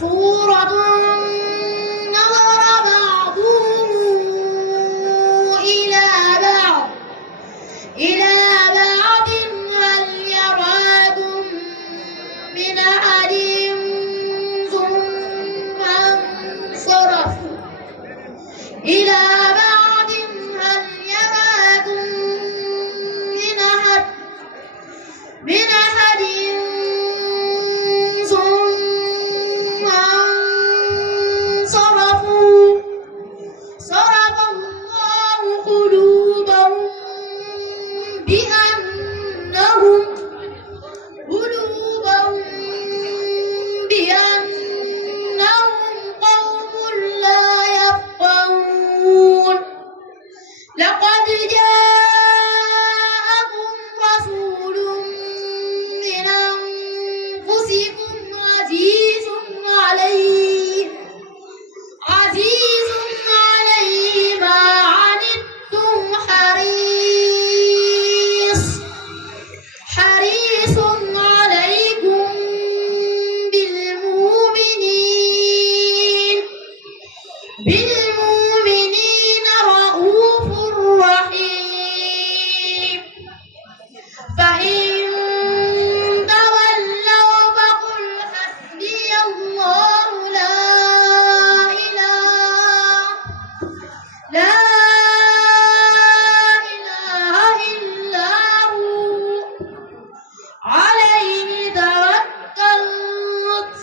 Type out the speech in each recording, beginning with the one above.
سورة نظر بعضهم إلى بعض هل يراكم من أحد ثم انصرفوا إلى بعض هل يراكم من أحد ثم انصرفوا صرف الله قلوبهم بأنهم قوم لا يفقهون لقد جاءكم رسول من أنفسكم عزيز عليه ما عنتم حريص عليكم بالمؤمنين رؤوف رحيم فإن تولوا فقل حسبي الله لا إله إلا هو عليه توكلت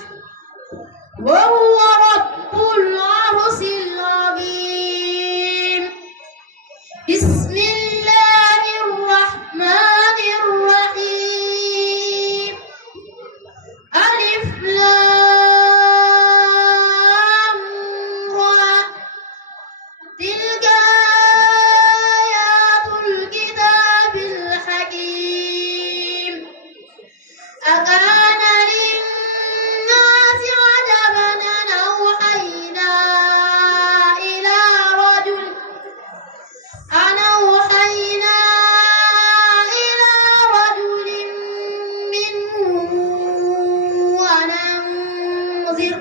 وهو رب العرش العظيم بسم الله الرحمن الرحيم ألف لام را تلك آيات الكتاب الحكيم أكان للناس عجبا أن أوحينا إلى رجل منهم أن أنذر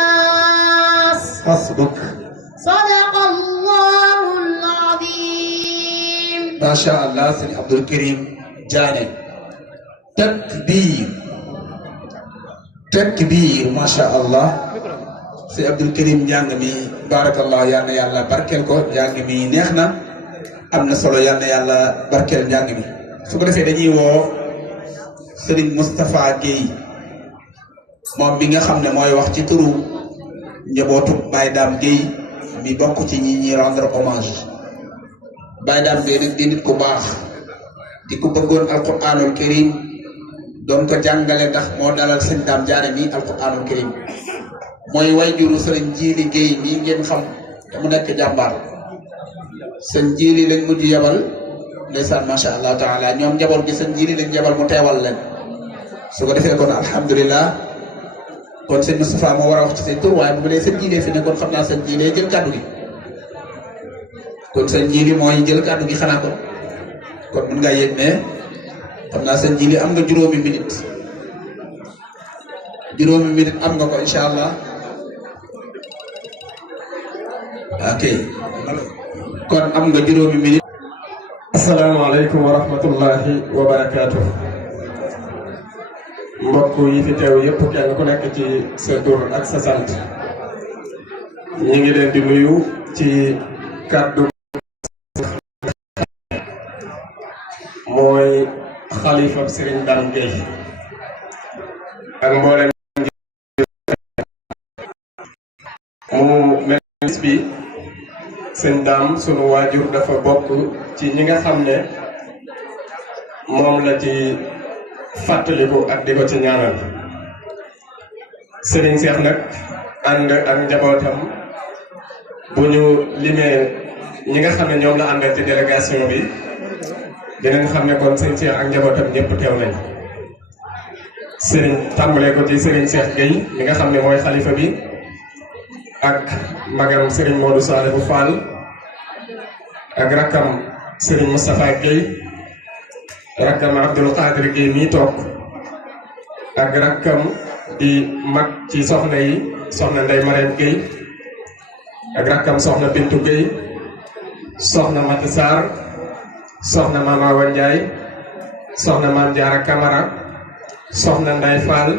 الناس حسبك صدق الله العظيم ما شاء الله سيدي عبد الكريم جاني تكبير ما شاء الله سيدي عبد الكريم جاني بارك الله يانا يالا باركل كو جاني نيخنا امنا solo yalla yalla barkel jang mi su ko defé dañuy wo Serigne Moustapha Gueye mom bi nga xamne moy wax ci turu njabotu Baye Dame Gueye mi bokku ci ñi rendre hommage Baye Dame Gueye nak di nit ku baax di ko bëggoon alquranul karim doon ko jàngale ndax moo dalal sëñ Dame Diané mi alquranul karim mooy wayjuru sëriñ Jili Gueye mi ngeen xam te mu nekk jàmbaar sëñ Jili lañ mujj yabal ndeysaan macha allah taala ñoom njaboot gi sëñ Jili lañ yabal mu teewal leen su ko defee kon alhamdulilah kon sëñ Moustapha moo war a wax ci seen tur waaye bu dee sëñ Jili fi ne kon xam naa sëñ Jili jël kàddu gi kon sëñ Jili mooy jël kàddu gi xanaa kon mën ngaa yëg ne xam naa sëñ Jili am nga juróomi minute am nga ko incha allah ok kon am nga juróomi minute. asalaamaaleykum wa rahmatullahi wa barakaatu. mbokk yi fi teew yëpp kenn ku nekk ci sa tur ak sa sant ñi ngi leen di nuyu ci kàddu mooy xalifa Serigne Dame Gueye ak mboolem mu mel bi sëñ Dame sunu waajur dafa bokk ci ñi nga xam ne moom la ci fàttaliku ak di ko ci ñaanal Serigne Cheikh nag ànd ak njabootam bu ñu limee ñi nga xam ne ñoom la àndal ci délégation bi dinañ xam ne kon sëñ Cheikh ak njabootam ñëpp teew nañ Serigne tàmbalee ko ci Serigne Cheikh Gueye mi nga xam ne mooy xalifa bi ak magam Serigne Modou Salihou Fall ak rakkam Serigne Moustapha Gueye rakkam Abdul Qadir Guèye mii toog ak rakkam di mag ci soxna yi soxna Ndey Marème Guèye ak rakkam soxna Bintu Guèye soxna Mati Sarr soxna Mama Awa Ndiaye soxna Mame Diarra Camara soxna Ndey Fall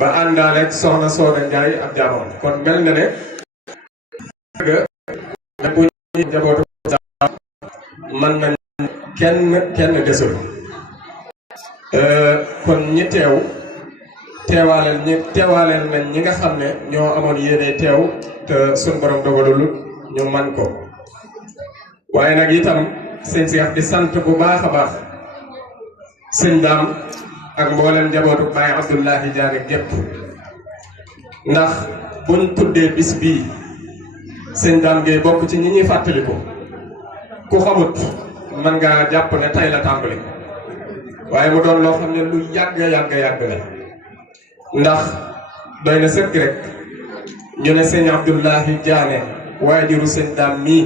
ba àndaale ak soxna Soda Ndiaye ab jaamam kon mel na ne bu ñu njabootu man nañ kenn desul kon ñi teewaaleel nañ ñi nga xam ne ñoo amoon yéene teew te suñ borom dogalul ñu man ko waaye nag itam sëñ Cheikh di sant bu baax a baax sëñ Daam ak mboolem njabootu Baye Abdoulahi Diané gépp ndax buñ tuddee bis bii sëñ Daam Guèye bokk ci ñi ñuy fàttaliku ku xamut man ngaa jàpp ne tay la tàmbali waaye mu doon loo xam ne lu yàgg la ndax doy na sëkk rek ñu ne sëñ Abdoulahi Diané waajuru sëñ Daam mii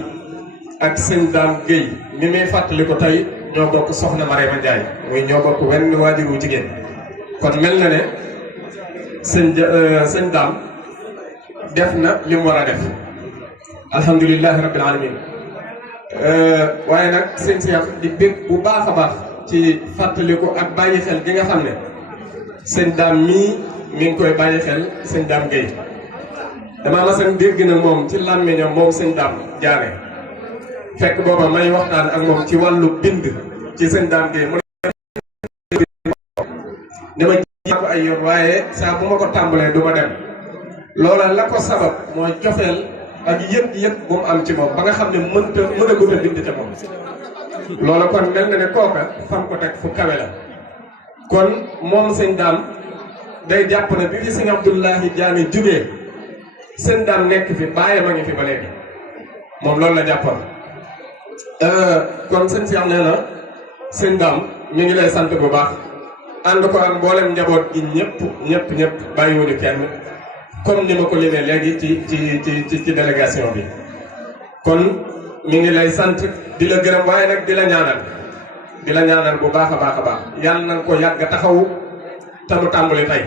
ak sëñ Daam Guèye mi muy fàttaliku tey ñoo bokk soxna Marema Ndiaye muy ñoo bokk wenn waajur wu jigéen kon mel na ne sëñ Daam def na li mu war a def alhamdulilahi rabbil alamin waaye nag sëñ Cheikh di bég bu baax a baax ci fàttaliku ak bàyyi xel gi nga xam ne sëñ Daam mii mi ngi koy bàyyi xel sëñ Daam Guèye damaa masan dégg na moom ci làmmiñam moom sëñ Daam Diané fekk booba may waxtaan ak moom ci wàllu bind ci sëñ Daam Guèye mu dama ji ko ay yoon waaye saa bu ma ko tàmbalee du ma dem loola la ko sabab mooy cofeel ak yëg bu mu am ci moom ba nga xam ne mën a gudd a bind ca moom loola kon mel na ne kooka fam ko teg fu kawe la kon moom sëñ Daam day jàpp ne bi fi sëñ Abdoulahi Diané jugee sëñ Daam nekk fi bàyyam a ngi fi ba léegi moom loolu la jàppoon kon sëñ Cheikh nee na sëñ Daam mi ngi lay sant bu baax ànd ko ak mboolem njaboot gi ñëpp bàyyiwuñu kenn comme ni ma ko limee léegi ci délégation bi kon mi ngi lay sant di la gërëm waaye nag di la ñaanal bu baax a baax yàlla na nga ko yàgg taxawu te mu tàmbali tey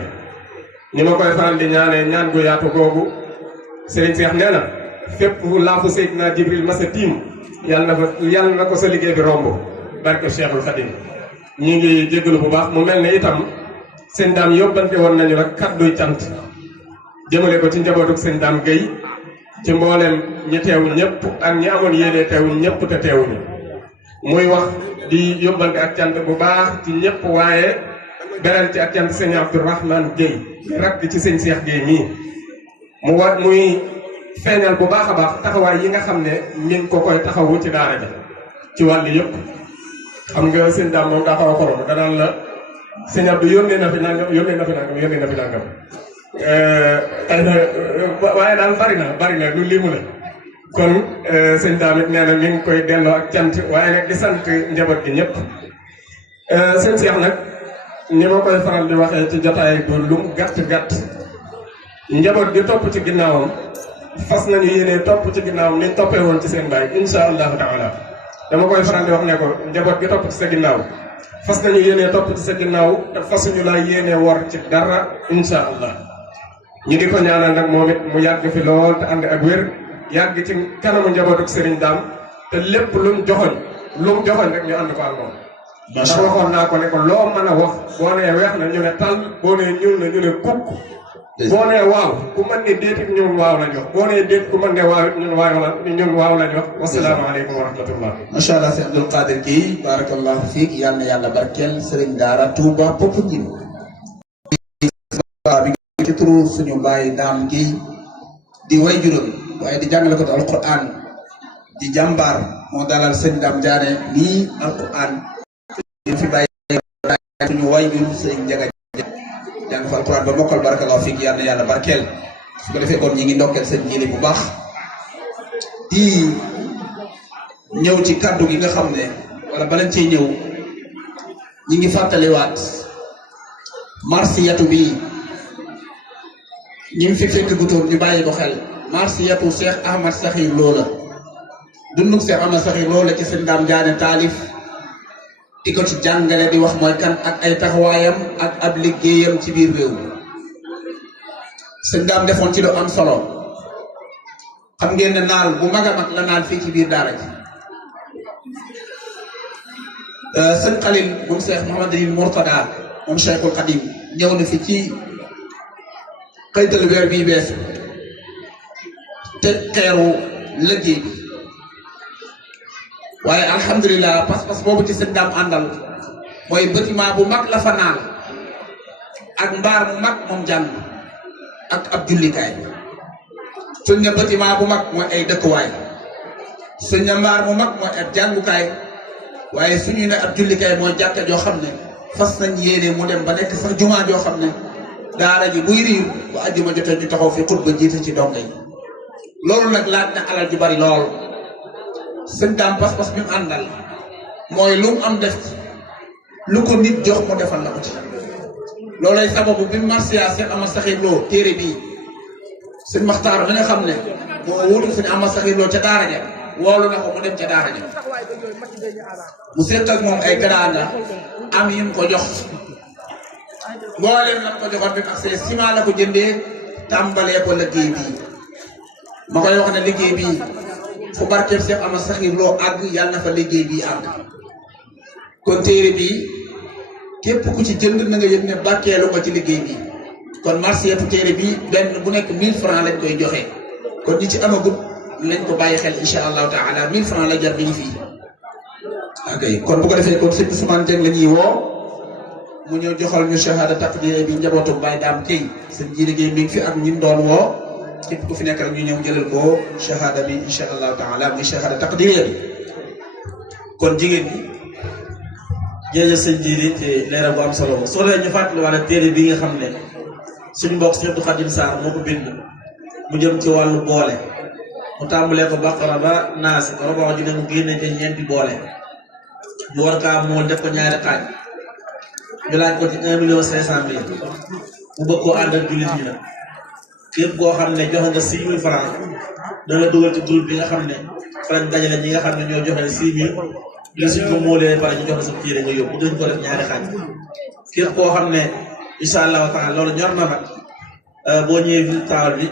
ni ma koy faral di ñaanee ñaan gu yaatu googu Serigne Cheikh nee na fépp laafu Seydina Jibril masa tiim yàlla na ko sa liggéey bi romb barke Cheikhul Khadim ñi ngi jégalu bu baax mu mel ne itam seen Daam yóbbante woon nañu rek kadduy cant jëmale ko ci njabootuk seen Daam Guèye ci mboolem ñi teew ñëpp ak ñi amoon yéene teew ñëpp te teewuñu muy wax di yóbbante ak cant bu baax ci ñëpp waaye beral ci ak cant sëñ Abdourahmane Guèye rakk ci sëñ Cheikh Guèye mii muy feeñal bu baax a baax taxawaay yi nga xam ne mi ngi ko koy taxawu ci daara ja ci wàll yëpp xam nga sëñ Daam moom daa xaw a xorom danaan la sëñ Abdou yónnee na fi nangam xëy na waaye daal bari na lu limu la kon sëñ Daam it nee na mi ngi koy delloo ak cant waaye nag di sant njaboot gi ñëpp sëñ Cheikh nag ni ma koy faral di waxee ci jotaay bu lum gàtt njaboot gi topp ci ginnaawam fas nañu yéene topp ci ginnaawam niñ toppee woon ci seen baay insha allahu taala dama koy faral di wax ne ko njaboot gi topp ci sa ginnaaw fas nañu yéene topp ci sa ginnaaw te fasuñu laa yéene war ci dara insha allah ñu di ko ñaanal nag moom it mu yàgg fi lool te ànd ak wér yàgg ci kanamu njabootuk Serigne Daam te lépp lu mu joxoñ rek ñu ànd ko ak moom ndax waxoon naa ko ne ko loo mën a wax boo nee weex na ñu ne tàll boo nee ñuul na ñu ne kukk boo nee waaw ku mën ne déet it ñun waaw lañ wax boo nee déet ku mën ne waaw it ñun waaw lañ wax wasalaamaaleykum wa rahmatullah macha allah sëñ Abdul Qadir Guèye barakallahu fiik yal na yàlla barkeel Serigne Daara Touba Popenguine bi ci turu suñu baay Daam Guèye di way juróom waaye di jàngale ko alquran di jàmbaar moo dalal sëñ Daam Diané nii alquran di fi bàyyi suñu way jur sëñ Njaga jàng fa alquran ba mokkal barakallahu fiik yal na yàlla barkeel su ko defee kon ñi ngi ndokkeel sëñ Jili bu baax di ñëw ci kàddu gi nga xam ne wala balañ ciy ñëw ñi ngi fàttaliwaat marsiyatu bi ñi fi fekk gutóor ñu bàyyi ko xel marsiyatu Cheikh Ahmad Sakhir Lo la dundug Cheikh Ahmad Sakhir Lo la ci sëñ Daam Diané taalif di ko ci jàngale di wax mooy kan ak ay taxawaayam ak ab liggéeyam ci biir réew mi sëñ daam defoon ci lu am solo xam ngeen ne naal bu mag a mag la naal fii ci biir daara ji sëñ Xalil moom Cheikh Mouhamadul Mourtada moom Cheikhul Khadim ñëw na fi ci xëytal weer bii beesu te xeeru liggéey bi waaye alhamdulilah pas-pas boobu ci sëñ daam àndal mooy bâtiment bu mag la fa naan ak mbaar mu mag moom jàng ak ab jullikaay suñ ne bâtiment bu mag mooy ay dëkkuwaay suñ ne mbaar mu mag mooy ab jàngukaay waaye suñu ne ab jullikaay mooy jàkka joo xam ne fas nañ yéene mu dem ba nekk sax jumaa joo xam ne daara ji buy riir bu àjjuma jotee ñu taxaw fi xutba jiite ci donga yi loolu nag laaj na alal ju bari lool sëñ daam pas-pas bi mu àndal mooy lu mu am def ci lu ko nit jox mu defal la ko ci loolay sababu bi marsiya Cheikh Ahmad Sakhir Lo téere bii sëñ Maxtaar mi nga xam ne moo wutu sëñ Ahmad Sakhir Lo ca daara ja woolu na ko mu dem ca daara ja mu seq ak moom ay garaanga am yim ko jox mbooleem la ko joxoon bi ak see ciment la ko jëndee tàmbalee ko liggéey bii ma koy wax ne liggéey bii fu barkeeb Cheikh Ahmad Sakhir Lo àgg yàlla na fa liggéey bii àgg kon téere bii képp ku ci jënd na nga yëg ne barkeelu nga ci liggéey bii kon marsiyeetu téere bii benn bu nekk 1000 francs lañ koy joxe kon ñi ci amagut lañ ko bàyyi xel insha allahu taala 1000 francs la jar bi ñu fii ok kon bu ko defee kon sëñ Ousmane Dieng la ñuy woo mu ñëw joxal ñu shahada taqdir bi njabootu Baye Dame Gueye sëñ ji liggéey mi ngi fi ak ñi mu doon woo képp ku fi nekk rek ñu ñëw jëlal ko shahada bi insha allahu taala muy shahada taqdir bi kon jigéen ñi jërëjëf sëñ Jili te leeral bu am solo soo leen ñu fàttali wala téere bi nga xam ne suñu mbokk Sëñ Abdou Khadim Sarr moo ko bind mu jëm ci wàllu boole mu tàmbalee ko Baqara ba Naas robo ji ne mu génne te ñeenti boole mu war kaa mool def ko ñaari xaaj ñu laaj ko ci 1.500.000 mu bëgg koo ànd ak jullit ñi nag képp koo xam ne joxe nga 6.000 francs da nga dugal ci groupe bi nga xam ne fa lañ dajale ñi nga xam ne ñoo joxe 6.000 li suñ ko moolee pare ñu joxe sa téere nga yóbbu dañ ko def ñaari xaaj képp koo xam ne incha allahu taala loolu ñor na nag boo ñëwee fi taal bi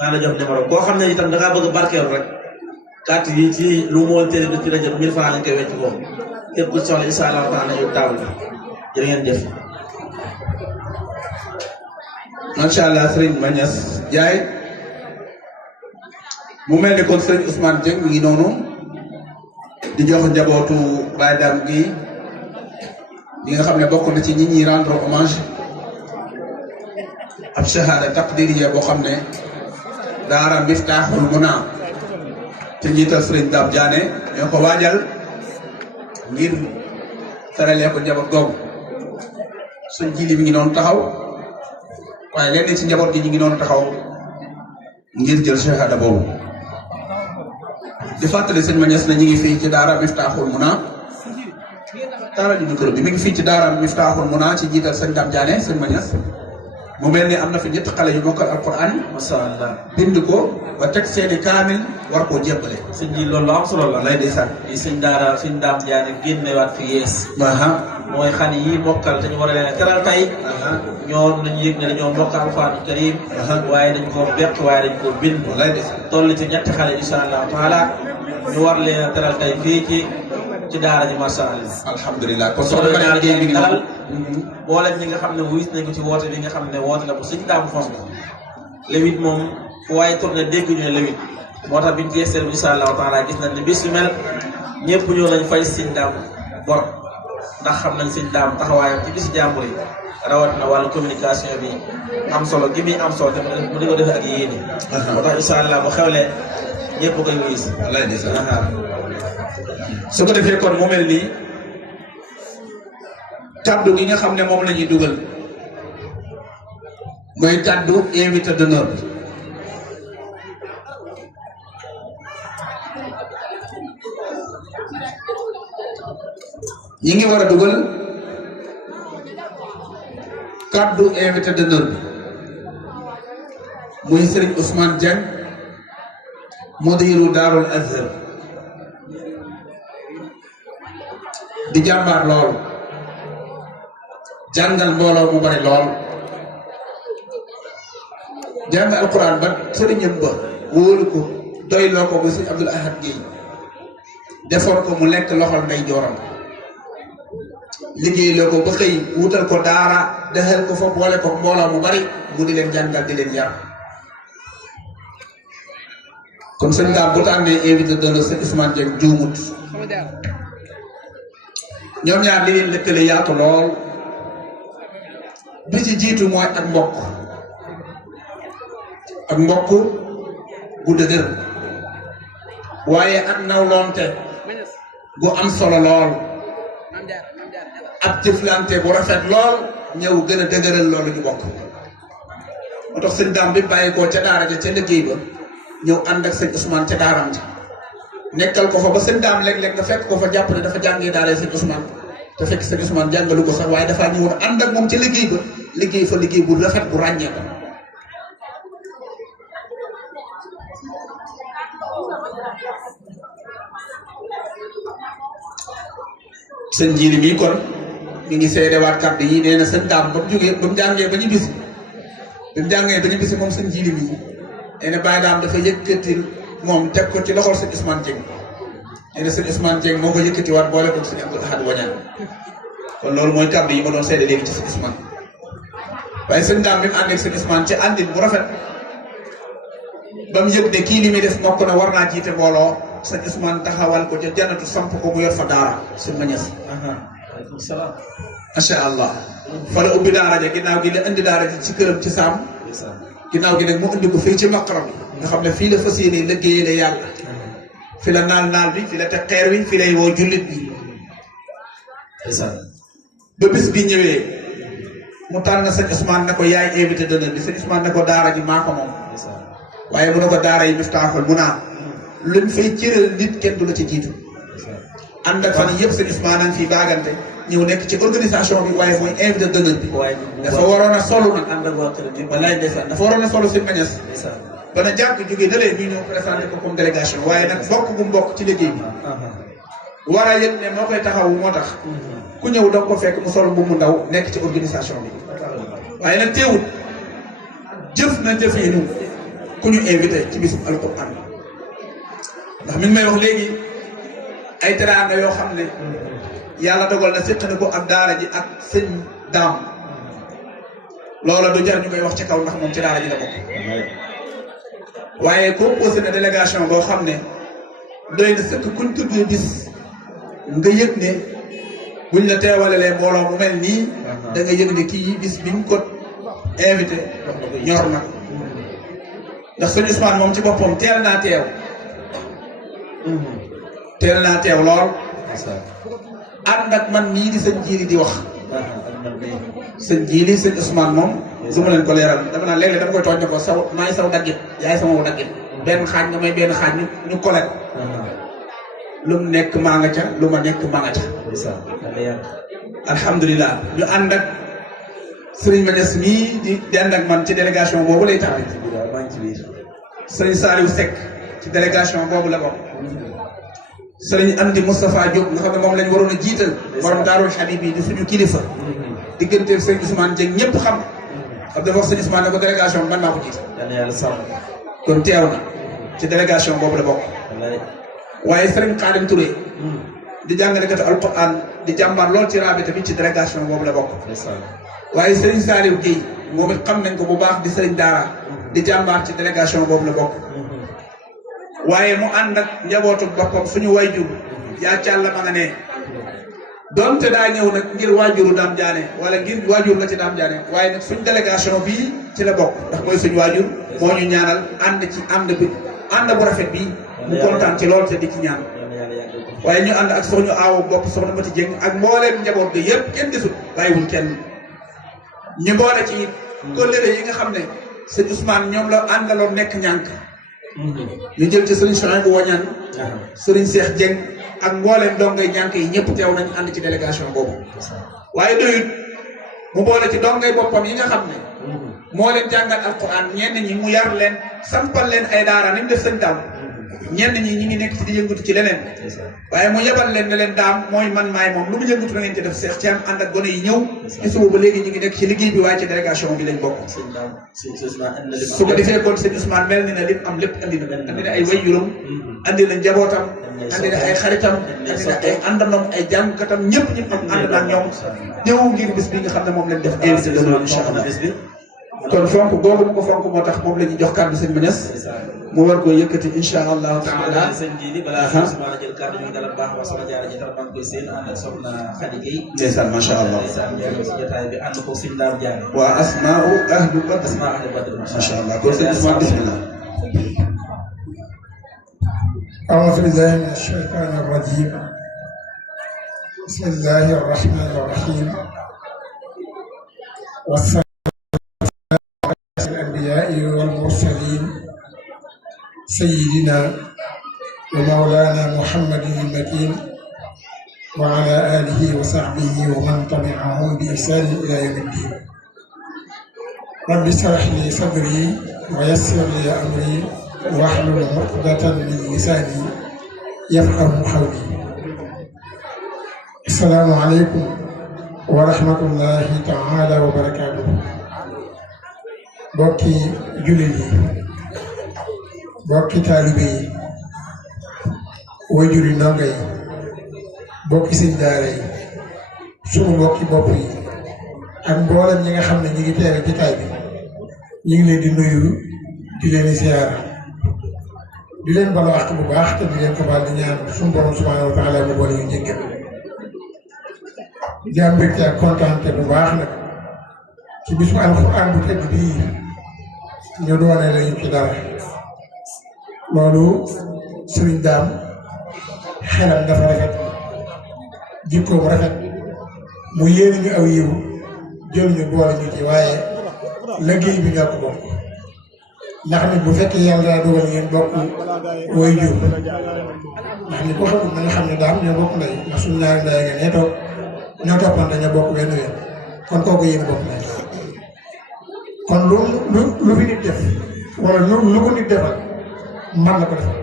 naa la jox numéro koo xam ne itam da ngaa bëgg barkeelu rek carte yi ci lu mool téere bi ci la jot 1000 francs lañ koy wecc ko képp ku soxla incha allahu taala ñu taal bi jërë ngeen jëf. macha allah Serigne Magnas Ndiaye mu mel ni kon Serigne Ousmane Dieng mi ngi noonu di jox njabootu Baye Dame Gueye ñi nga xam ne bokk na ci ñi ñuy rendre hommage ab shahada taqdiriya boo xam ne daara Miftahul Muna te njiital Serigne Dame Diané ñoo ko waajal ngir teralee ko njaboot googu suñ jili mi ngi noonu taxaw waaye lenn ci njaboot gi ñu ngi noonu taxaw ngir jël shahada boobu di fàttali sëñ Magnas na ñu ngi fii ci daara Miftahul Muna taara di micro bi mi ngi fii ci daara Miftahul Muna ci jiital sëñ Dame Diané sëñ Magnas mu mel ni am na fi ñetti xale yu mokkal alquran masha Allah bind ko ba teg seeni kaamil war koo jébbale sëñ ji loolu am solo la lay ndeysaan yi sëñ daara sëñ Dame Diané génnewaat fi yees mooy xale yi mokkal te ñu war a leen a teral tey ñoo nañu yëg ne dañoo mokkal alquran karim waaye dañ koo beq waaye dañ koo bind lay ndeysaan toll ci ñetti xale insha Allah taala ñu war leen a teral tey fii ci daara ji masha Allah alhamdulilah kon soo demee naa liggéey bi ngi dalal noonu mboolem ñi nga xam ne wuys nañ ko ci woote bi nga xam ne woote la bu sëñ Daam fonk lewit moom fu waaye tourné dégg ñu ne lewit moo tax biñu geeseel insha allahu taala gis nañ ne bis yu mel ñëpp ñëw nañ fay sëñ Daam bor ndax xam nañ sëñ Daam taxawaayam ci bisi jàmbur yi rawat na wàllu communication bi am solo gi muy am solo te mu di ko defee ak yéene moo tax insha allah bu xewlee ñëpp koy wuys lay ndeysaan su ko defee kon mu mel nii kaddu gi nga xam ne moom la ñuy dugal mooy kaddu invité d'honneur bi ñi ngi war a dugal kaddu invité d'honneur bi muy Serigne Ousmane Dieng mudiru Daarul Azhar di jàmbaar lool jàngal mbooloo mu bari lool jàng alquran ba sëriñam ba wóolu ko doyloo ko ba sëñ Abdul Ahad Guèye defoon ko mu lekk loxol ndey jooram liggéey loo ko ba xëy wutal ko daara dexel ko fa boole ko mbooloo mu bari mu di leen jàngal di leen yar kon sëñ daam bu tànnee invité d'honneur sëñ Ousmane Dieng juumut ñoom ñaar li leen lëkkale yaatu lool bi ci jiitu mooy ak mbokk gu dëgër waaye ak nawloonte gu am solo lool ak jëflante bu rafet lool ñëw gën a dëgëral loolu ñu bokk moo tax sëñ daam bi bàyyi koo ca daara ja ca liggéey ba ñëw ànd ak sëñ Ousmane ca daaram ja nekkal ko fa ba sëñ daam léeg-léeg nga fekk ko fa jàpp ne dafa jàngee daara sëñ Ousmane te fekk sëñ Ousmane jàngalu ko sax waaye dafaa ñëwoon ànd ak moom ca liggéey ba liggéey fa liggéey bu rafet bu ràññee ko sëñ jiili mii kon mi ngi seedewaat kàddu yi nee na sëñ daam ba mu jógee ba mu jàngee ba ñu bisi moom sëñ jiili mii nee na Baye Daam dafa yëkkati moom teg ko ci loxol sëñ Ousmane Dieng nee na sëñ Ousmane Dieng moo ko yëkkatiwaat boole ko sëñ Abdul Ahad Wañaan kon loolu mooy kàddu yi ma doon seede léegi ci sëñ Ousmane waaye sëñ daam bi mu ànd ak sëñ Ousmane ci àndin bu rafet ba mu yëg ne kii li muy def mokk na war naa jiite mbooloo sëñ Ousmane taxawal ko ca jannatu samp ko mu yor fa daara su ma ñes waaleykum salaam. macha allah fa la ubbi daara ja ginnaaw gi la indi daara ji ci këram ci saam ginnaaw gi nag mu indi ko fii ci maqaram bi nga xam ne fii la fas yéene liggéeyale yàlla fi la naal bi fi la teg xeer wi fi lay woo jullit bi ba bis bi ñëwee mu tànn sëñ Ousmane ne ko yaay invité d'honneur bi sëñ Ousmane ne ko daara ji maa ko moom waaye mu ne ko daara yi miftaaxul mu naa luñ fay cëral nit kenn du la ci jiitu ànd ak fan yëpp sëñ Ousmane nañ fii baagante ñëw nekk ci organisation bi waaye mooy invité d'honneur bi dafa waroon a solu nag ànd ak waa kër bi walaay ndeysaan dafa waroon a solu sëñ Mañas ba na jàkk jógee na leen ñu ñëw présenté ko comme délégation waaye nag bokk bu mbokk ci liggéey bi war a yëg ne moo koy taxawu moo tax ku ñëw danga ko fekk mu sol bu mu ndaw nekk ci organisation bi waaye nag teewul jëf na jëfeenu ku ñu invité ci bisub alquran ndax mi ngi may wax léegi ay teraanga yoo xam ne yàlla dogal na séq na ko ak daara ji ak sëñ daam loola du jar ñu koy wax ci kaw ndax moom ci daara ji la bokk waaye composé na délégation boo xam ne doy na sëkk kuñ tuddee bis nga yëg ne buñ la teewalalee mbooloo mu mel nii da nga yëg ne kii bis bi ñu ko invité ñor na ndax sëñ Ousmane moom ci boppam teel naa teew lool ànd ak man nii di sëñ jiili di wax sëñ jiili sëñ Ousmane moom du ma leen ko leeral dama naan léeg-léeg dama koy tooñ ne ko saw maay saw daggit yaay sama wu daggit benn xaaj nga may benn xaaj ñu kole ko lu mu nekk maa nga ca lu ma nekk maa nga ca alhamdulilah ñu ànd ak sëriñ Mañas mii di ànd ak man ci délégation boobu lay tax sëriñ Saliou Seck ci délégation boobu la bokk sëriñ Amdi Moustapha Diop nga xam ne moom lañ waroon a jiital borom Daarul Habib yi di suñu kilifa diggante sëñ Ousmane Dieng ñëpp xam dafa wax sëñ Ousmane ne ko délégation bi man maa ko jiital kon teew na ci délégation boobu la bokk waaye sëriñ Khadim Touré di jàngalekatu alquran di jàmbaar lool ci rabita bi ci délégation boobu la bokk waaye sëriñ Saliou Guèye moom it xam nañ ko bu baax di sëriñ Daara di jàmbaar ci délégation boobu la bokk waaye mu ànd ak njabootu boppam suñu wayjur yaa càlla ma nga ne donte daa ñëw nag ngir waajuru daam jaane wala ngir waajur la ci daam jaane waaye nag suñ délégation bii ci la bokk ndax mooy suñu waajur moo ñu ñaanal ànd ci ànd bu rafet bi mu kontaan ci lool te di ci ñaan waaye ñu ànd ak soxñu aawo bopp soxna Mati Dieng ak mbooleem njaboot bi yëpp kenn desul bàyyiwul kenn ñu boole ci kóllëre yi nga xam ne sëñ Ousmane ñoom la àndaloon nekk ñànk ñu jël ci sëriñ Sonia bu wañaan sëriñ Cheikh Dieng ak mbooleem dongay ñànk yi ñëpp teew nañu ànd ci délégation boobu waaye doyut mu boole ci dongay boppam yi nga xam ne moo leen jàngal alquran ñenn ñi mu yar leen sampal leen ay daara ni mu def sëñ daam ñenn ñi ñi ngi nekk ci di yëngatu ci leneen waaye mu yebal leen ne leen daam mooy man maay moom lu mu yëngatu na ngeen ci def Cheikh Thiam ànd ak gone yi ñëw ci suba ba léegi ñu ngi nekk ci liggéey bi waaye ci délégation bi lañ bokk su ko defee kon sëñ Ousmane mel ni na lim am lépp andi na ay wayjuram andi na njabootam andi na ay xaritam andi na ay àndandam ay jàngkatam ñëpp am ànd na ñoom ñëw ngir bis bi nga xam ne moom lañ def invité de loolu incha allah kon fonk googu mu ko fonk moo tax moom la ñuy jox kàddu sëñ Manes mu war ko yëkkati incha allahu taala sëñ ji balaa Ousmane jël kàddu ñu dalal baax wa sama jaara ji tam maa ngi koy seen ànd ak soxna Khady Gueye ndeysaan macha allah ndeysaan ñoo si jotaay bi ànd ko sëñ Daam Diagne waa asmaau ahlu badr asmaa ahlu badr macha allah kon sëñ Ousmane bismillah أعوذ بالله من الشيطان الرجيم بسم الله الرحمن الرحيم والصلاة على الأنبياء والمرسلين سيدنا ومولانا محمد المكين وعلى آله وصحبه ومن تبعهم بإحسان إلى يوم الدين رب اشرح لي صدري ويسر لي أمري واحلل عقدة من لساني يفقهوا قولي السلام عليكم ورحمة الله تعالى وبركاته بوكي جولي بوكي طالبي وجوري نانغاي بوكي سين داري سونو بوكي بوبي ak mboolem ñi nga xam ne ñi ngi teewe jotaay bi ñu ngi leen di nuyu di leen ziyaara di leen balu àq bu baax te di leen ko baal di ñaan suñu borom subhanahu wa taala mu boole ñu jéggal di am mbégte ak kontaante bu baax nag ci bisu alxuraan bu tedd bii ñu doone lañu ci dara loolu sëriñ daam xelam dafa rafet jikkoom rafet mu yéene ñu aw yiw jël ñu boole ñu ci waaye liggéey bi ñoo ko bokk ndax nit bu fekkee yàlla daa dogal ngeen bokk woy jur ndax ni ko xamul na nga xam ne daam ñoo bokk ndey ndax suñu ñaari ndey nga nee toog ñoo toppante ñoo bokk wenn yoon kon kooku yéen bokk ndey kon lu fi nit def wala lu ko nit defal man na ko defal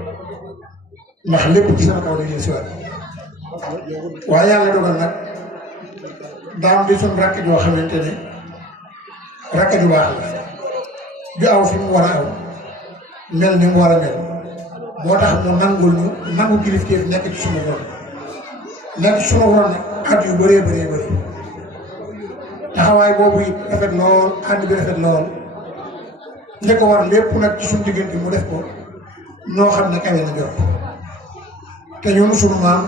ndax lépp ci sama kaw dañuy siwaat waaye yàlla dogal nag daam di suñ rakk joo xamante ne rakk ju baax la ju aw fi mu war a aw mel ni mu war a mel moo tax mu nangul ñu nangu kilifteef nekk ci sunu ron nekk ci sunu ron at yu bëree bëri taxawaay boobu it rafet lool ànd bi rafet lool li ko war lépp nag ci suñu diggante mu def ko noo xam ne kawe na jot te ñun sunu maam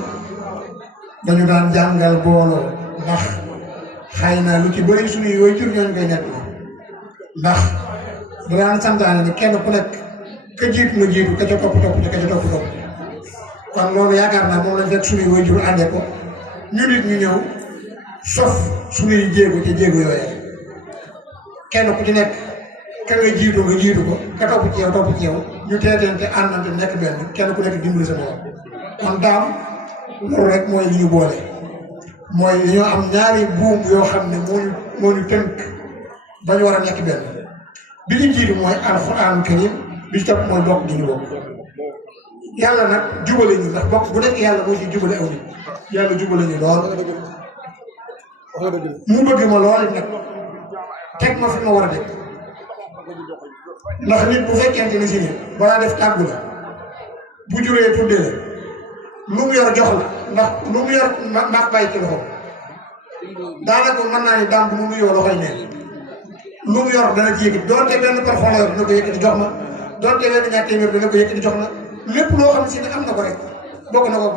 dañu daan jàngal booloo ndax xëy na lu ci bëri suñuy woy jur ñooñu koy nekk ndax da daan santaane ni kenn ku nekk ka jiitu nga jiitu ka ca topp kon loolu yaakaar naa moom lañ fekk suñuy woy jur ànde ko ñu nit ñu ñëw sof suñuy jéego ca jéego yooyee kenn ku ci nekk ka nga jiitu ko ka topp ci yow ñu teetente àndante nekk benn kenn ku nekk dimbali sa bopp kon daam loolu rek mooy li ñu boole mooy dañoo am ñaari buum yoo xam ne moo ñu tënk ba ñu war a nekk benn bi ñu jiitu mooy alxuraanu karim bi ci topp mooy bokk gi ñu bokk yàlla nag jubale ñu ndax bokk bu nekk yàlla moo ci jubale aw nit yàlla jubale ñu lool mu bëgg ma lool nag teg ma fi ma war a nekk ndax nit bu fekkente ni si ne balaa def tàggu la bu juree tuddee la lu mu yor jox la ndax lu mu yor maa bàyyi ci loxo daanaka mën naa ni daam bu mu nuyoo loxoy neen lu mu yor dana ci yëkkati doonte benn parfum la yor dana ko yëkkati jox ma doonte benn ñaar téeméer dana ko yëkkati jox ma lépp loo xam si ne am na ko rek bokk na ko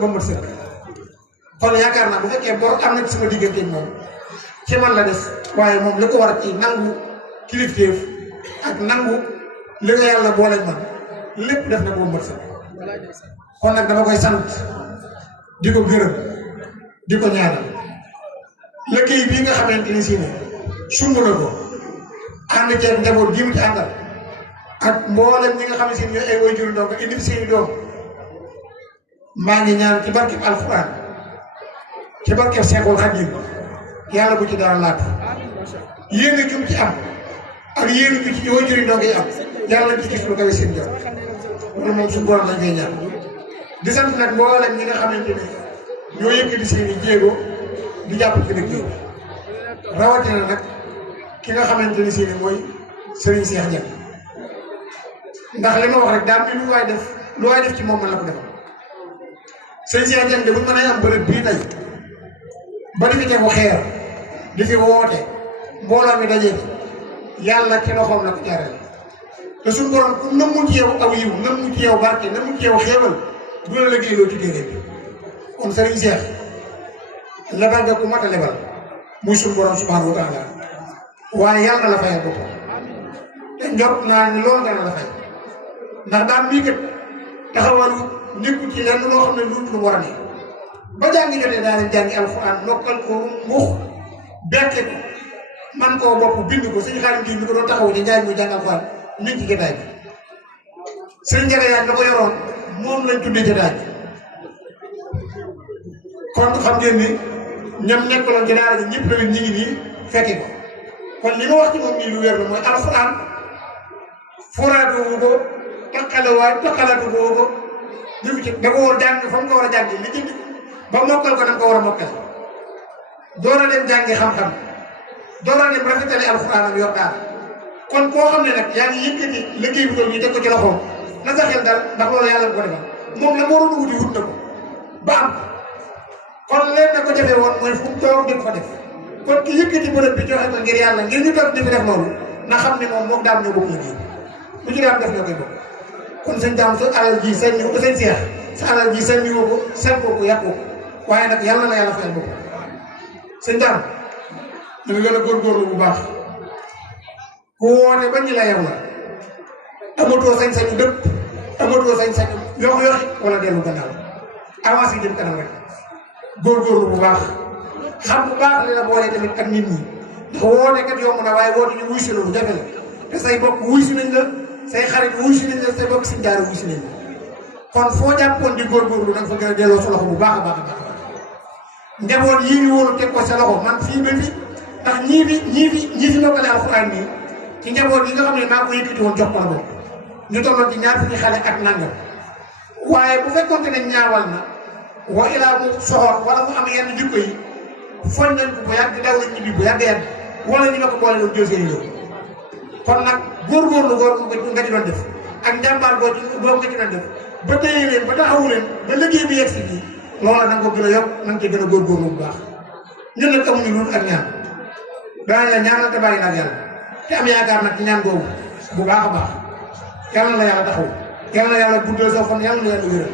ba mët sëkk kon yaakaar naa bu fekkee bor am na ci sama diggante moom ci man la des waaye moom li ko war a ci nangu kilifteef ak nangu li nga yàlla boole man lépp def na ko ba mët sëkk kon nag dama koy sant di ko gërëm di ko ñaanal liggéey bii nga xamante ni si ne sumb na ko ànd ceeb njaboot gi mu ci àndal ak mboolem ñi nga xam ne si ñooy ay waajur ndaw nga indi fi seeni doom maa ngi ñaan ci barkeb alxuraan ci barkeb Seexul Xadiim yàlla bu ci dara laatu yéen jum ci am ak yéen ju ci waajur ndaw yi am yàlla ci gis lu kawe seen jot loolu moom suñu borom lañ koy ñaan di sant nag mboolem ñi nga xamante ne ñoo yëkkati seeni jéego di jàpp ci liggéey bi rawatina nag ki nga xamante ne si mooy Serigne Cheikh Dieng ndax li ma wax rek daal lu waay def ci moom man la ko defal Serigne Cheikh Dieng de bu ñu mënee am bërëb bii tey ba di fi tegu xeer di fi woote mbooloo mi daje yàlla ci loxoom la ko jaarale te suñu borom ku nëmmul ci yow aw yiw nëmmul ci yow barke nëmmul ci yow xéewal du la liggéey loo ci téere bi kon Serigne Cheikh lebal nga ku mat a lebal muy suñu borom subhanahu wa taala waaye yàlla na la fayal boppam te njort naa ni loolu dana la fay ndax daan bii kat taxawalu nekku ci lenn loo xam ne lu war a ne ba jàngi jotee daa leen jàngi alxuraan nokkal ko mux bekke ko man koo bopp bind ko suñu xaalis gi mi ko doon taxawu ci njaay muy jàng alxuraan mi ngi ci jotaay bi sëñ Njare yaay la ko yoroon moom lañ tuddee jotaay bi kon xam ngeen ni ñoom nekkaloon ci daara ji ñëpp tamit ñi ngi nii fekke ko kon li ma wax ci moom nii lu wér la mooy alxuraan foraatu wu ko takkalaatu ko ñu ci da ko war jàng fa mu ko war a jàng li jënd ba mokkal ko da nga ko war a mokkal door a dem jàngi xam-xam door a dem rafetali alxuraanam yor daal kon koo xam ne nag yaa ngi yëkkati liggéey bi tool ñu teg ko ci loxoom na sa xel dal ndax loolu yàlla ko defal moom la moo doon wuti wut na ko ba am kon leen na ko defee woon mooy fu mu toog di ko fa def kon ki yëkkati bërëb bi joxe ko ngir yàlla ngir ñu toog di fi def loolu na xam ne moom daam ñoo bokk liggéey lu ci daam def ñoo koy bokk kon sëñ daam sa alal ji sëñ Seex sa alal ji sëñ woo ko sëñ ko yàqu ko waaye nag yàlla na yàlla fayal bopp sëñ daam ñu ngi gën a góorgóorlu bu baax ku woote ba ñu la yow la amatoo sañ-sañu dëpp amatoo sañ-sañu yoxi wala dellu gannaaw avancé jëm kanam rek góorgóorlu bu baax xam bu baax li la boole tamit ak nit ñi ndax woote kat yomb na waaye woote ñu wuy si loolu jafe la te say bokk wuy si nañ la say xarit wuy si nañ la say bokk si jaara wuy si nañ la kon foo jàppoon di góorgóorlu da nga fa gën a delloo sa loxo bu baax a baax a baax njaboot yii ñu wóolu teg ko sa loxo man fii ba fi ndax ñii fi nokkale alxuraan nii ci njaboot yi nga xam ne maa ko yëkkati woon jox ko la bokk ñu tolloon ci ñaar fukki xale ak nangam waaye bu fekkoonte ne ñaawal na wa ilaa mu soxor wala mu am yenn jikko yi foñ nañ ko bu yàgg daw nañ ñibbi bu yàgg wala ñu ne ko boole doon jël seen yoon kon nag góorgóorlu nga ci doon def ak njàmbaar boobu nga ci doon def ba téye leen ba taxawu leen ba liggéey bi yegg si fii loola na nga ko gën a yokk na nga ci gën a góorgóorlu bu baax ñun nag amuñu lu ak ñaan danañ la ñaanal te bàyyi nag yàlla te am yaakaar nag ci ñaan boobu bu baax a baax yàlla na la yàlla taxaw yàlla na yàlla guddal sa fan yàlla na yàlla wéral